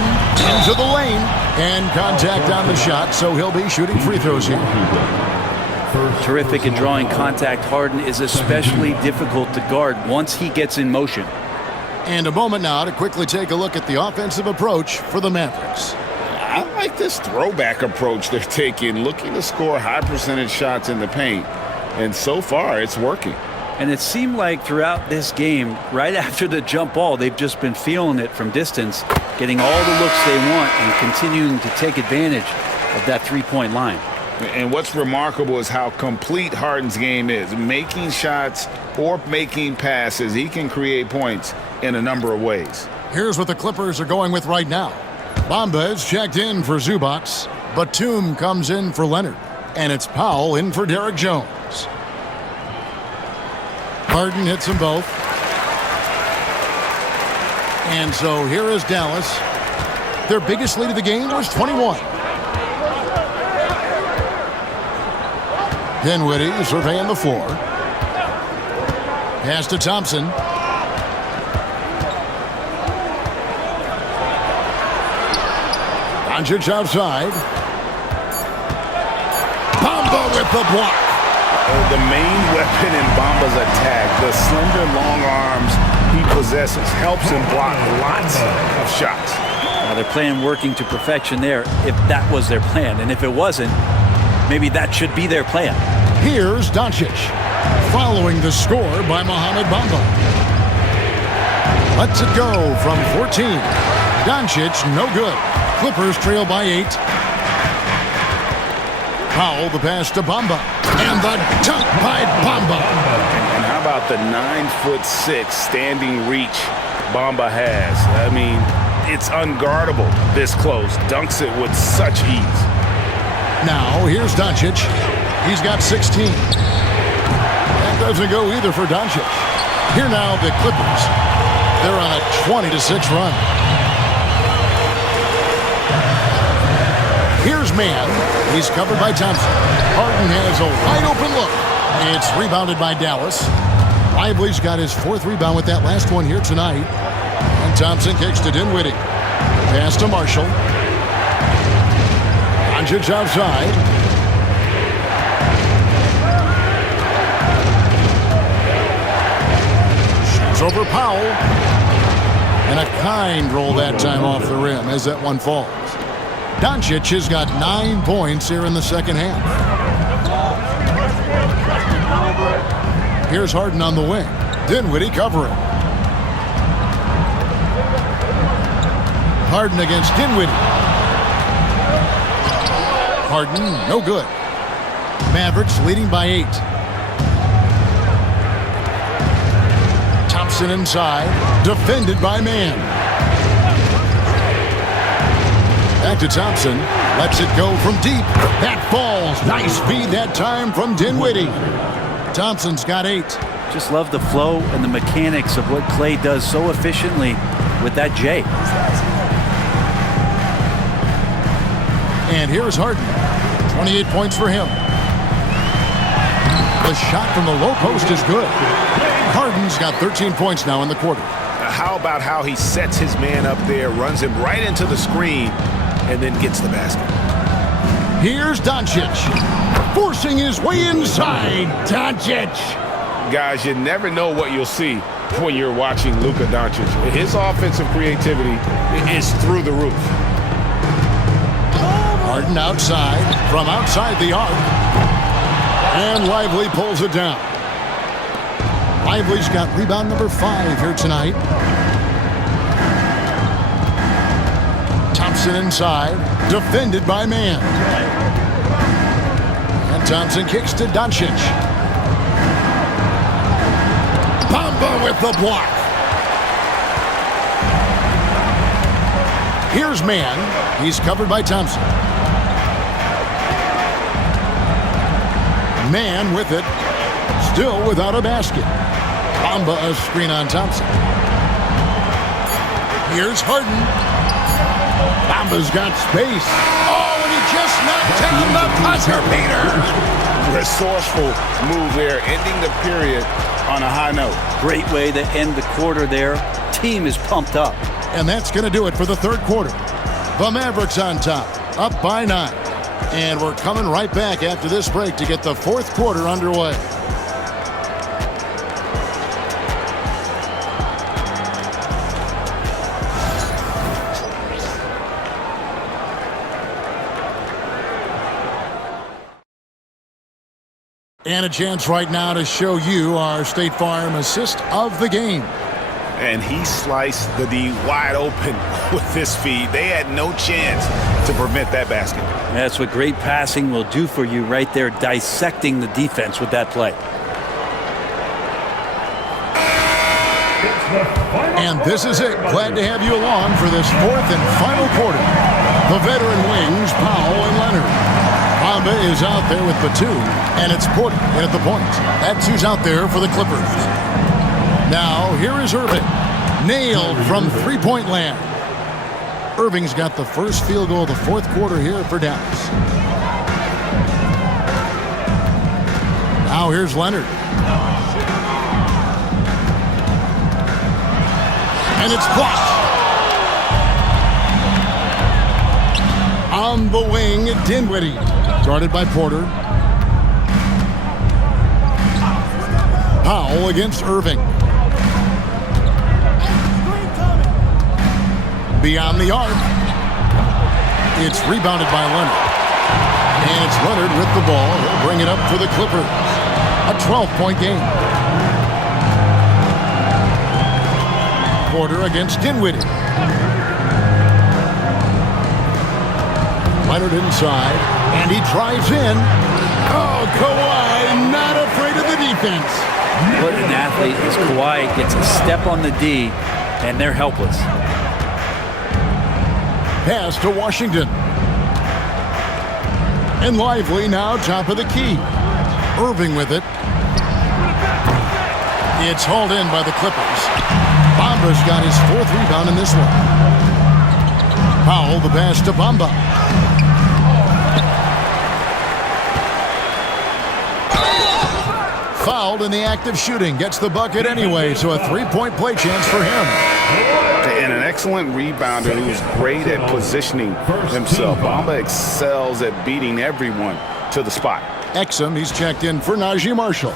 into the lane. And contact on the shot, so he'll be shooting free throws here. Terrific at drawing contact. Harden is especially difficult to guard once he gets in motion. And a moment now to quickly take a look at the offensive approach for the Mavericks. I like this throwback approach they're taking, looking to score high percentage shots in the paint. And so far, it's working. And it seemed like throughout this game, right after the jump ball, they've just been feeling it from distance, getting all the looks they want and continuing to take advantage of that three-point line. And what's remarkable is how complete Harden's game is. Making shots or making passes, he can create points in a number of ways. Here's what the Clippers are going with right now. Bamba is checked in for Zubac. Batum comes in for Leonard. And it's Powell in for Derek Jones. Harden hits them both. And so here is Dallas. Their biggest lead of the game was 21. Dinwiddie surveying the floor. Pass to Thompson. Doncic outside. Bamba with the block. The main weapon in Bamba's attack, the slender, long arms he possesses, helps him block lots of shots. They're playing working to perfection there if that was their plan. And if it wasn't, maybe that should be their plan. Here's Doncic, following the score by Mohamed Bamba. Lets it go from 14. Doncic, no good. Clippers trail by 8. Powell, the pass to Bamba. And the dunk by Bamba. And how about the 9'6" standing reach Bamba has? I mean, it's unguardable this close. Dunks it with such ease. Now, here's Doncic. He's got 16. That doesn't go either for Doncic. Here now, the Clippers. They're on a 20-6 run. Here's Mann. He's covered by Thompson. Harden has a wide-open look. It's rebounded by Dallas. Lively's got his 4th rebound with that last one here tonight. And Thompson kicks to Dinwiddie. Pass to Marshall. Doncic outside. Shoots over Powell. And a kind roll that time off the rim as that one falls. Doncic has got 9 points here in the second half. Here's Harden on the wing. Dinwiddie covering. Harden against Dinwiddie. Harden, no good. Mavericks leading by 8. Thompson inside, defended by Mann. Back to Thompson, lets it go from deep. That falls. Nice feed that time from Dinwiddie. Thompson's got 8. Just love the flow and the mechanics of what Clay does so efficiently with that J. And here's Harden. 28 points for him. The shot from the low post is good. Harden's got 13 points now in the quarter. How about how he sets his man up there, runs him right into the screen, and then gets the basket. Here's Doncic, forcing his way inside. Doncic. Guys, you never know what you'll see when you're watching Luka Doncic. His offensive creativity is through the roof. Harden outside, from outside the arc. And Lively pulls it down. Lively's got rebound number 5 here tonight. Thompson inside, defended by Mann. And Thompson kicks to Doncic. Bamba with the block. Here's Mann. He's covered by Thompson. Mann with it. still without a basket. Bamba a screen on Thompson. Here's Harden. Bamba's got space. Oh, and he just knocked down the buzzer beater. Resourceful move there, ending the period on a high note. Great way to end the quarter there. Team is pumped up. And that's going to do it for the third quarter. The Mavericks on top, up by 9. And we're coming right back after this break to get the fourth quarter underway. And a chance right now to show you our State Farm assist of the game. And he sliced the D wide open with his feed. They had no chance to prevent that basket. That's what great passing will do for you right there, dissecting the defense with that play. And this is it. Glad to have you along for this fourth and final quarter. The veteran wings, Powell and Leonard. Bamba is out there with Batum, and it's Porter in at the point. That's who's out there for the Clippers. Now, here is Irving. Nailed from three-point land. Irving's got the first field goal of the fourth quarter here for Dallas. Now, here's Leonard. And it's blocked. On the wing, Dinwiddie. Guarded by Porter. Powell against Irving. Beyond the arc. It's rebounded by Leonard. And it's Leonard with the ball. He'll bring it up for the Clippers. A 12-point game. Porter against Dinwiddie. Leonard inside, and he drives in. Oh, Kawhi, not afraid of the defense. What an athlete is Kawhi. Gets a step on the D, and they're helpless. Pass to Washington. And Lively now top of the key. Irving with it. It's hauled in by the Clippers. Bamba's got his fourth rebound in this one. Powell the pass to Bamba. Fouled in the act of shooting. Gets the bucket anyway, so a three-point play chance for him. And an excellent rebounder who's great at positioning himself. Bamba excels at beating everyone to the spot. Exum, he's checked in for Najee Marshall.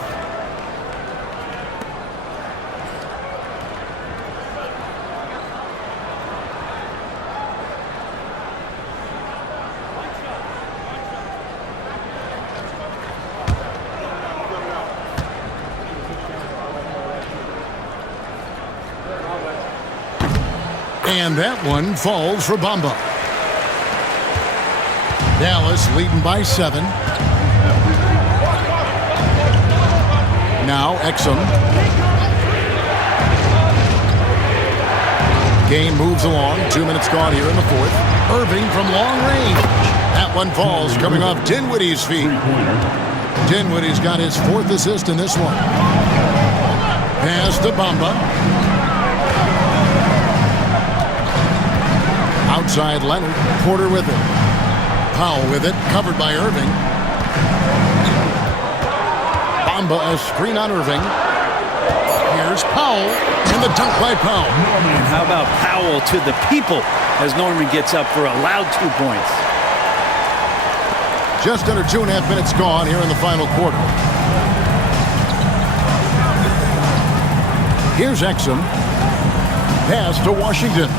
And that one falls for Bamba. Dallas leading by 7. Now Exum. Game moves along. 2 minutes gone here in the fourth. Irving from long range. That one falls, coming off Dinwiddie's feet. Dinwiddie's got his fourth assist in this one. Pass to Bamba. Outside Leonard. Porter with it. Powell with it. Covered by Irving. Bamba a screen on Irving. Here's Powell. And the dunk by Powell. And how about Powell to the people as Norman gets up for a loud 2 points. Just under 2.5 minutes gone here in the final quarter. Here's Exum. Pass to Washington.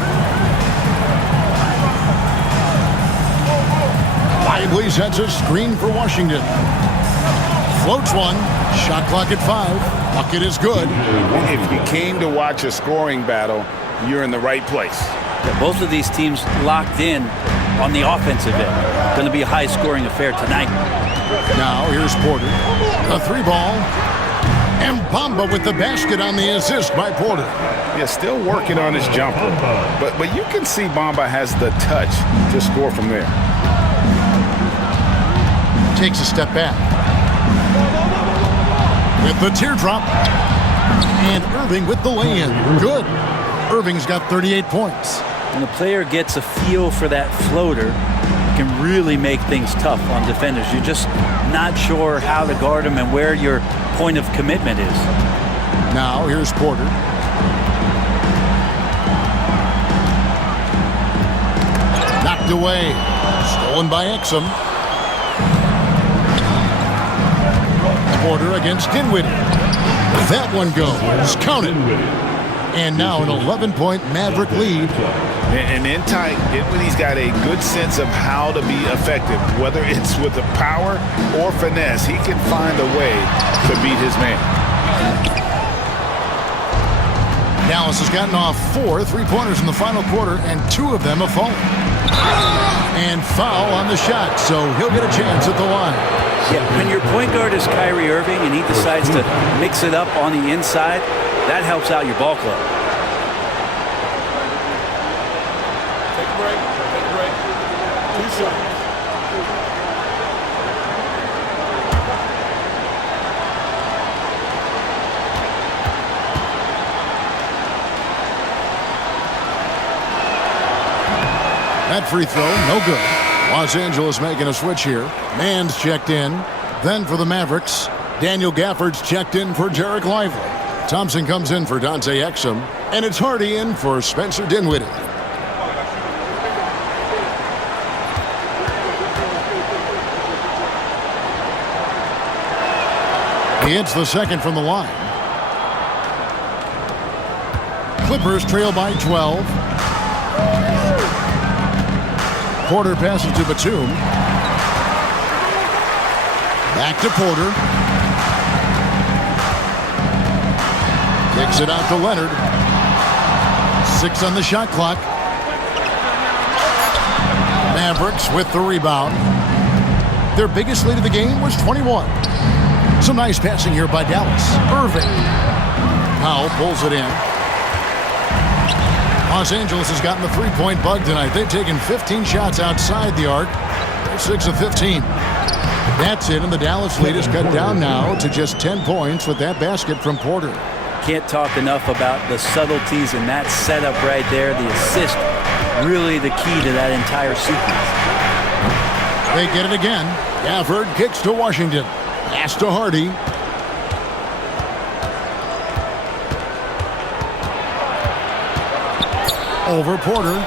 Lively sets a screen for Washington. Floats one. Shot clock at 5. Bucket is good. If you came to watch a scoring battle, you're in the right place. Yeah, both of these teams locked in on the offensive end. Going to be a high-scoring affair tonight. Now here's Porter. A 3-ball. And Bamba with the basket on the assist by Porter. Yeah, still working on his jumper. But you can see Bamba has the touch to score from there. Takes a step back. with the teardrop. And Irving with the lay-in. Good. Irving's got 38 points. When a player gets a feel for that floater, it can really make things tough on defenders. You're just not sure how to guard them and where your point of commitment is. Now here's Porter. Knocked away. Stolen by Exum. Porter against Dinwiddie. That one goes. Counted. And now an 11-point Maverick lead. And in tight, Dinwiddie's got a good sense of how to be effective. Whether it's with the power or finesse, he can find a way to beat his man. Dallas has gotten off 4 3-pointers in the final quarter, and 2 of them have fallen. And foul on the shot, so he'll get a chance at the line. Yeah, when your point guard is Kyrie Irving and he decides to mix it up on the inside, that helps out your ball club. Take a break. Take a break. 2 shots. That free throw, no good. Los Angeles making a switch here. Mann's checked in. Then for the Mavericks, Daniel Gafford's checked in for Jarek Lively. Thompson comes in for Dante Exum. And it's Hardy in for Spencer Dinwiddie. He hits the second from the line. Clippers trail by 12. Porter passes to Batum. Back to Porter. Kicks it out to Leonard. 6 on the shot clock. Mavericks with the rebound. Their biggest lead of the game was 21. Some nice passing here by Dallas. Irving. Powell pulls it in. Los Angeles has gotten the three-point bug tonight. They've taken 15 shots outside the arc. They're 6 of 15. That's it, and the Dallas lead is cut down now to just 10 points with that basket from Porter. Can't talk enough about the subtleties in that setup right there. The assist, really the key to that entire sequence. They get it again. Gafford kicks to Washington. Pass to Hardy. Over Porter.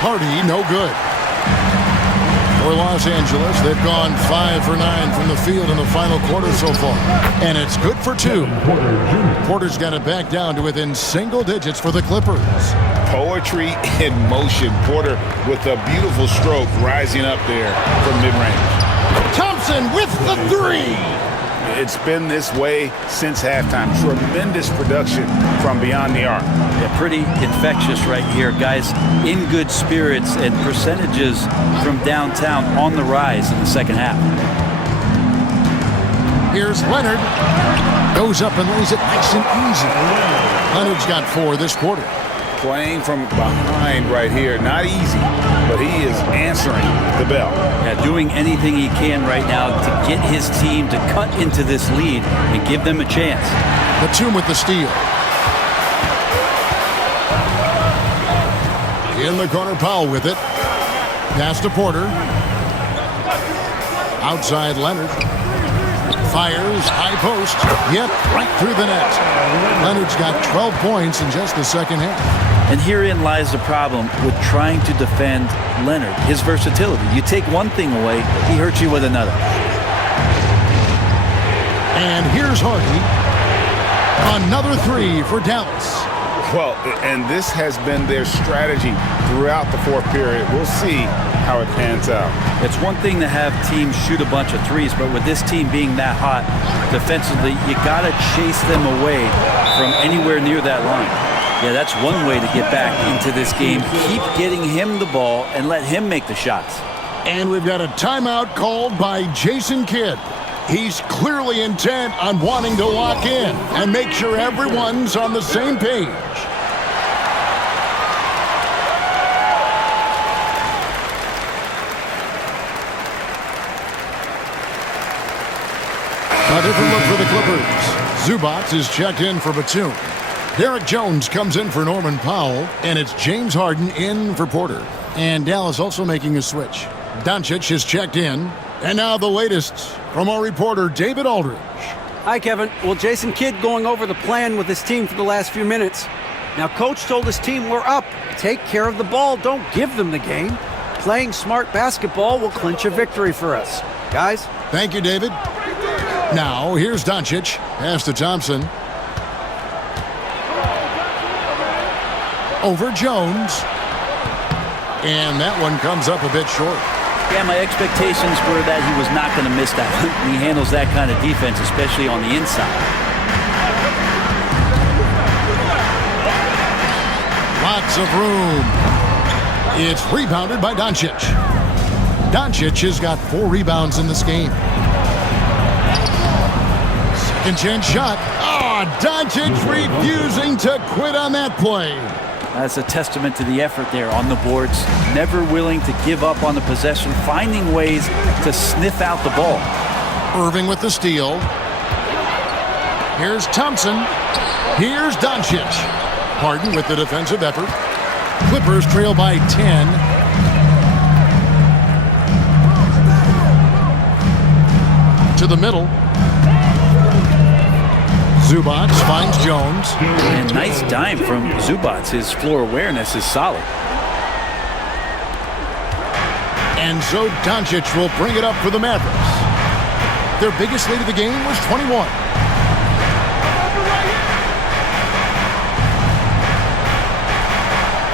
Hardy, no good. For Los Angeles, they've gone 5 for 9 from the field in the final quarter so far. And it's good for 2. Porter's got it back down to within single digits for the Clippers. Poetry in motion. Porter with a beautiful stroke rising up there from mid-range. Thompson with the 3. It's been this way since halftime. Tremendous production from beyond the arc. Yeah, pretty infectious right here. Guys in good spirits and percentages from downtown on the rise in the second half. Here's Leonard. Goes up and lays it nice and easy. Leonard's got 4 this quarter. Playing from behind right here. Not easy, but he is answering the bell. Yeah, doing anything he can right now to get his team to cut into this lead and give them a chance. Batum with the steal. In the corner, Powell with it. Pass to Porter. Outside Leonard. Fires, high post. Yep, right through the net. Leonard's got 12 points in just the second half. And herein lies the problem with trying to defend Leonard, his versatility. You take one thing away, he hurts you with another. And here's Hardy. Another 3 for Dallas. Well, and this has been their strategy throughout the fourth period. We'll see how it pans out. It's one thing to have teams shoot a bunch of threes, but with this team being that hot defensively, you got to chase them away from anywhere near that line. Yeah, that's one way to get back into this game. Keep getting him the ball and let him make the shots. And we've got a timeout called by Jason Kidd. He's clearly intent on wanting to lock in and make sure everyone's on the same page. But different look for the Clippers. Zubac is checked in for Batum. Derek Jones comes in for Norman Powell, and it's James Harden in for Porter. And Dallas also making a switch. Doncic is checked in. And now the latest from our reporter, David Aldridge. Hi, Kevin. Well, Jason Kidd going over the plan with his team for the last few minutes. Now, Coach told his team, we're up. Take care of the ball. Don't give them the game. Playing smart basketball will clinch a victory for us. Guys? Thank you, David. Now, here's Doncic. Pass to Thompson. Over Jones. And that one comes up a bit short. Yeah, my expectations were that he was not going to miss that. He handles that kind of defense, especially on the inside. Lots of room. It's rebounded by Doncic. Doncic has got 4 rebounds in this game. Second chance shot. Oh, Doncic refusing to quit on that play. That's a testament to the effort there on the boards. Never willing to give up on the possession, finding ways to sniff out the ball. Irving with the steal. Here's Thompson. Here's Doncic. Harden with the defensive effort. Clippers trail by 10. To the middle. Zubac finds Jones. And nice dime from Zubac. His floor awareness is solid. And so Doncic will bring it up for the Mavericks. Their biggest lead of the game was 21.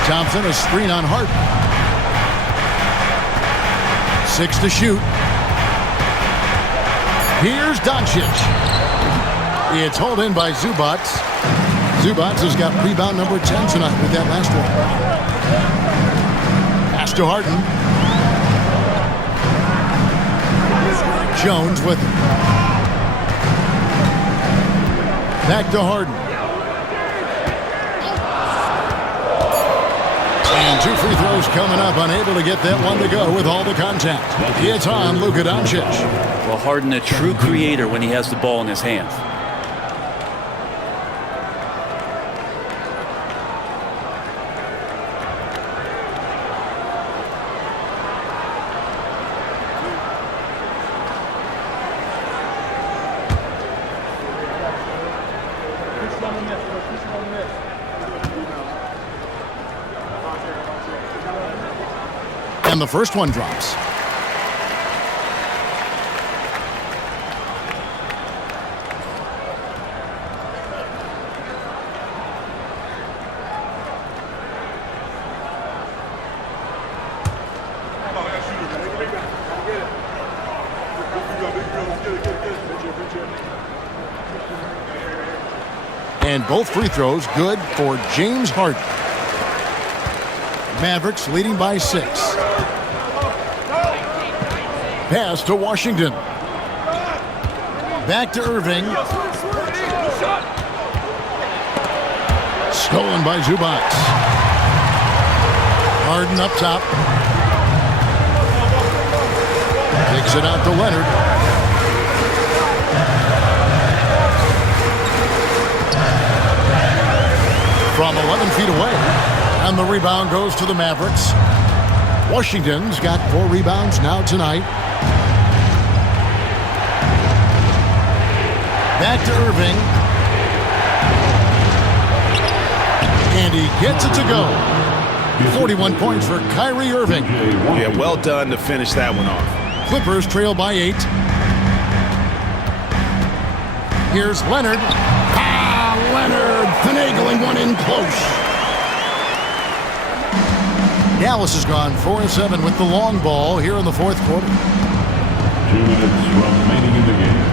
Thompson, a screen on Harden. 6 to shoot. Here's Doncic. It's hauled in by Zubac. Zubac has got rebound number 10 tonight with that last one. Pass to Harden. Jones with it. Back to Harden. And 2 free throws coming up. Unable to get that one to go with all the contact. It's on Luka Doncic. Well, Harden, a true creator when he has the ball in his hands. And the first one drops. And both free throws good for James Harden. Mavericks leading by 6. Pass to Washington. Back to Irving. Stolen by Zubac. Harden up top. Takes it out to Leonard. From 11 feet away. And the rebound goes to the Mavericks. Washington's got 4 rebounds now tonight. Back to Irving. And he gets it to go. 41 points for Kyrie Irving. Yeah, well done to finish that one off. Clippers trail by 8. Here's Leonard. Leonard finagling one in close. Dallas has gone 4-7 with the long ball here in the fourth quarter. 2 minutes remaining in the game.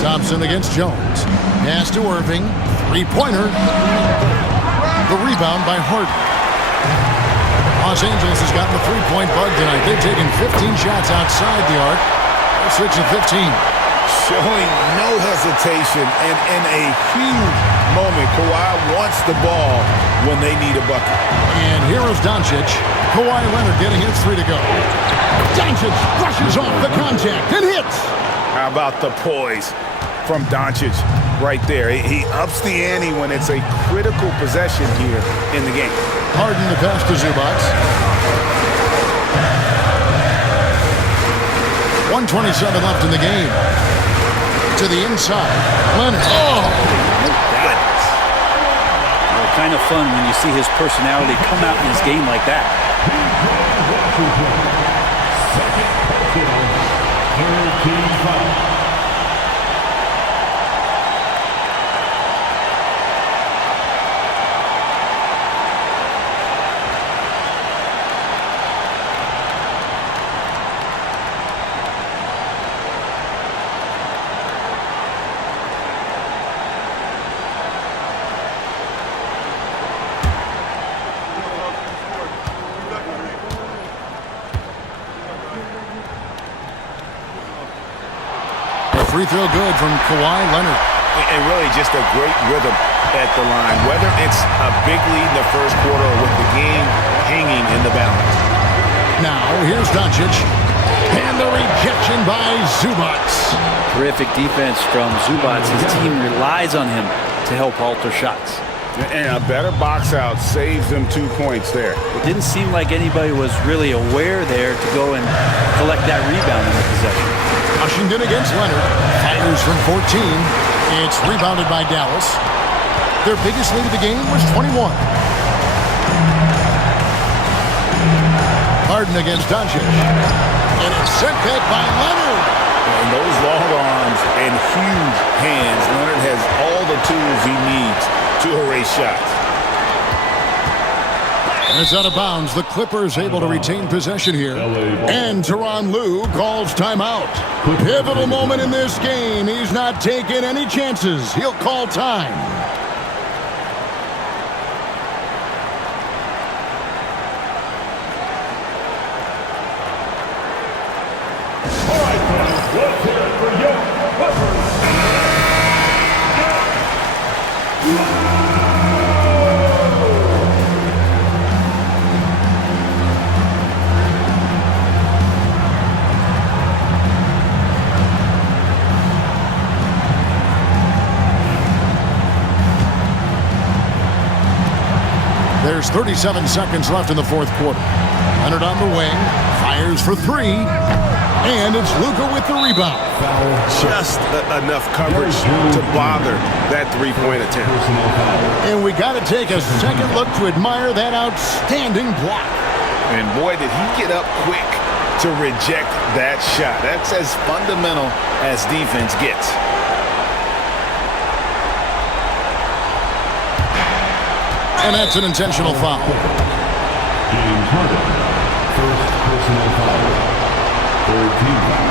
Thompson against Jones. Pass to Irving. 3-pointer. The rebound by Harden. Los Angeles has gotten the 3-point bug tonight. They've taken 15 shots outside the arc. They're 6 of 15. Showing no hesitation, and in a huge moment, Kawhi wants the ball when they need a bucket. And here is Doncic. Kawhi Leonard getting his 3 to go. Doncic brushes off the contact and hits. How about the poise? from Doncic right there. He ups the ante when it's a critical possession here in the game. Harden the pass to Zubac. 1:27 left in the game. To the inside. Leonard. Oh! Well, kind of fun when you see his personality come out in his game like that. Free throw good from Kawhi Leonard. And really just a great rhythm at the line. Whether it's a big lead in the first quarter or with the game hanging in the balance. Now, here's Doncic. And the rejection by Zubac. Terrific defense from Zubac. His team relies on him to help alter shots. And a better box out saves them 2 points there. It didn't seem like anybody was really aware there to go and collect that rebound in the possession. Washington against Leonard. Fires from 14. It's rebounded by Dallas. Their biggest lead of the game was 21. Harden against Doncic. And it's sent back by Leonard. And those long arms and huge hands, Leonard has all the tools he needs to erase shots. And it's out of bounds. The Clippers able to retain possession here. And Tyronn Lue calls timeout. Pivotal moment in this game. He's not taking any chances. He'll call time. All right, fans, let's hear it for York Clippers. There's 37 seconds left in the fourth quarter. Leonard on the wing, fires for three, and it's Luka with the rebound. Just enough coverage to bother that three-point attempt. And we got to take a second look to admire that outstanding block. And boy, did he get up quick to reject that shot. That's as fundamental as defense gets. And that's an intentional foul. James Harden, first personal foul. Third team foul.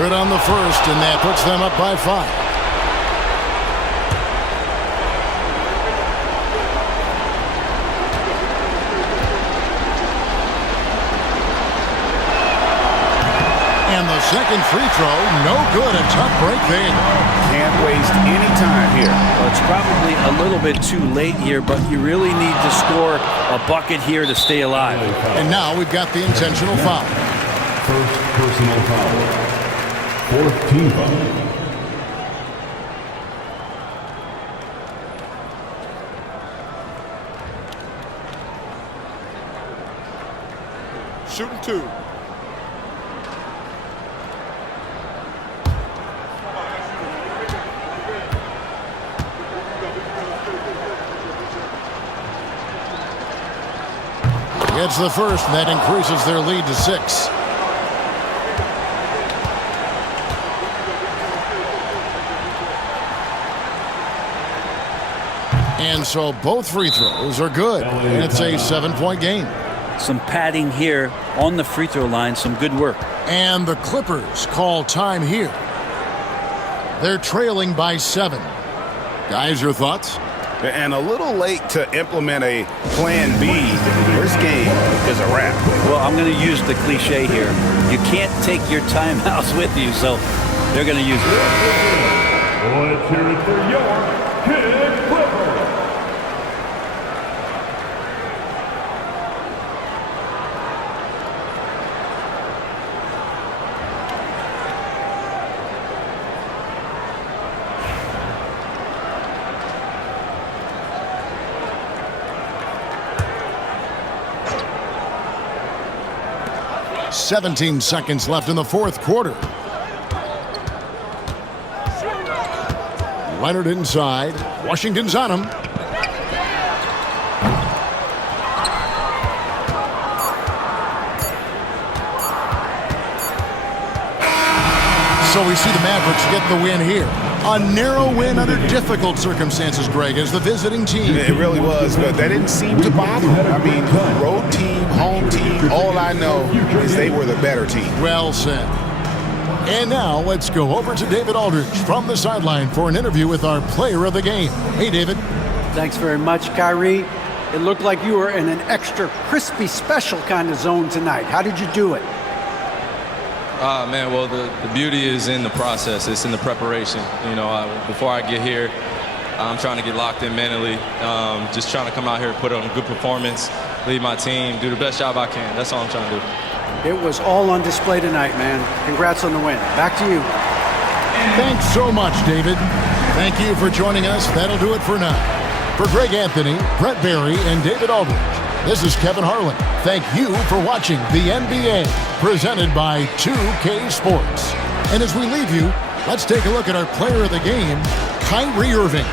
Good on the first, and that puts them up by 5. And the second free throw, no good. A tough break there. Can't waste any time here. Well, it's probably a little bit too late here, but you really need to score a bucket here to stay alive. And now we've got the intentional foul. First personal foul. Fourth team foul. Shooting 2. Gets the first, and that increases their lead to 6. And so both free throws are good. And it's a 7-point game. Some padding here on the free throw line. Some good work. And the Clippers call time here. They're trailing by 7. Guys, your thoughts? And a little late to implement a plan B. First game is a wrap. Well, I'm going to use the cliche here. You can't take your timeouts with you, so they're going to use it. Let's hear it for York Knicks Clippers. – 17 seconds left in the fourth quarter. Leonard inside. Washington's on him. So we see the Mavericks get the win here. A narrow win under difficult circumstances, Greg, as the visiting team. It really was, but that didn't seem to bother them. I mean, road team, home team, all I know is they were the better team. Well said. And now let's go over to David Aldridge from the sideline for an interview with our player of the game. Hey, David. Thanks very much, Kyrie. It looked like you were in an extra crispy special kind of zone tonight. How did you do it? Man, well, the beauty is in the process. It's in the preparation. You know, before I get here, I'm trying to get locked in mentally. Just trying to come out here and put on a good performance, lead my team, do the best job I can. That's all I'm trying to do. It was all on display tonight, man. Congrats on the win. Back to you. Thanks so much, David. Thank you for joining us. That'll do it for now. For Greg Anthony, Brent Barry, and David Aldridge, this is Kevin Harlan. Thank you for watching the NBA, presented by 2K Sports. And as we leave you, let's take a look at our player of the game, Kyrie Irving.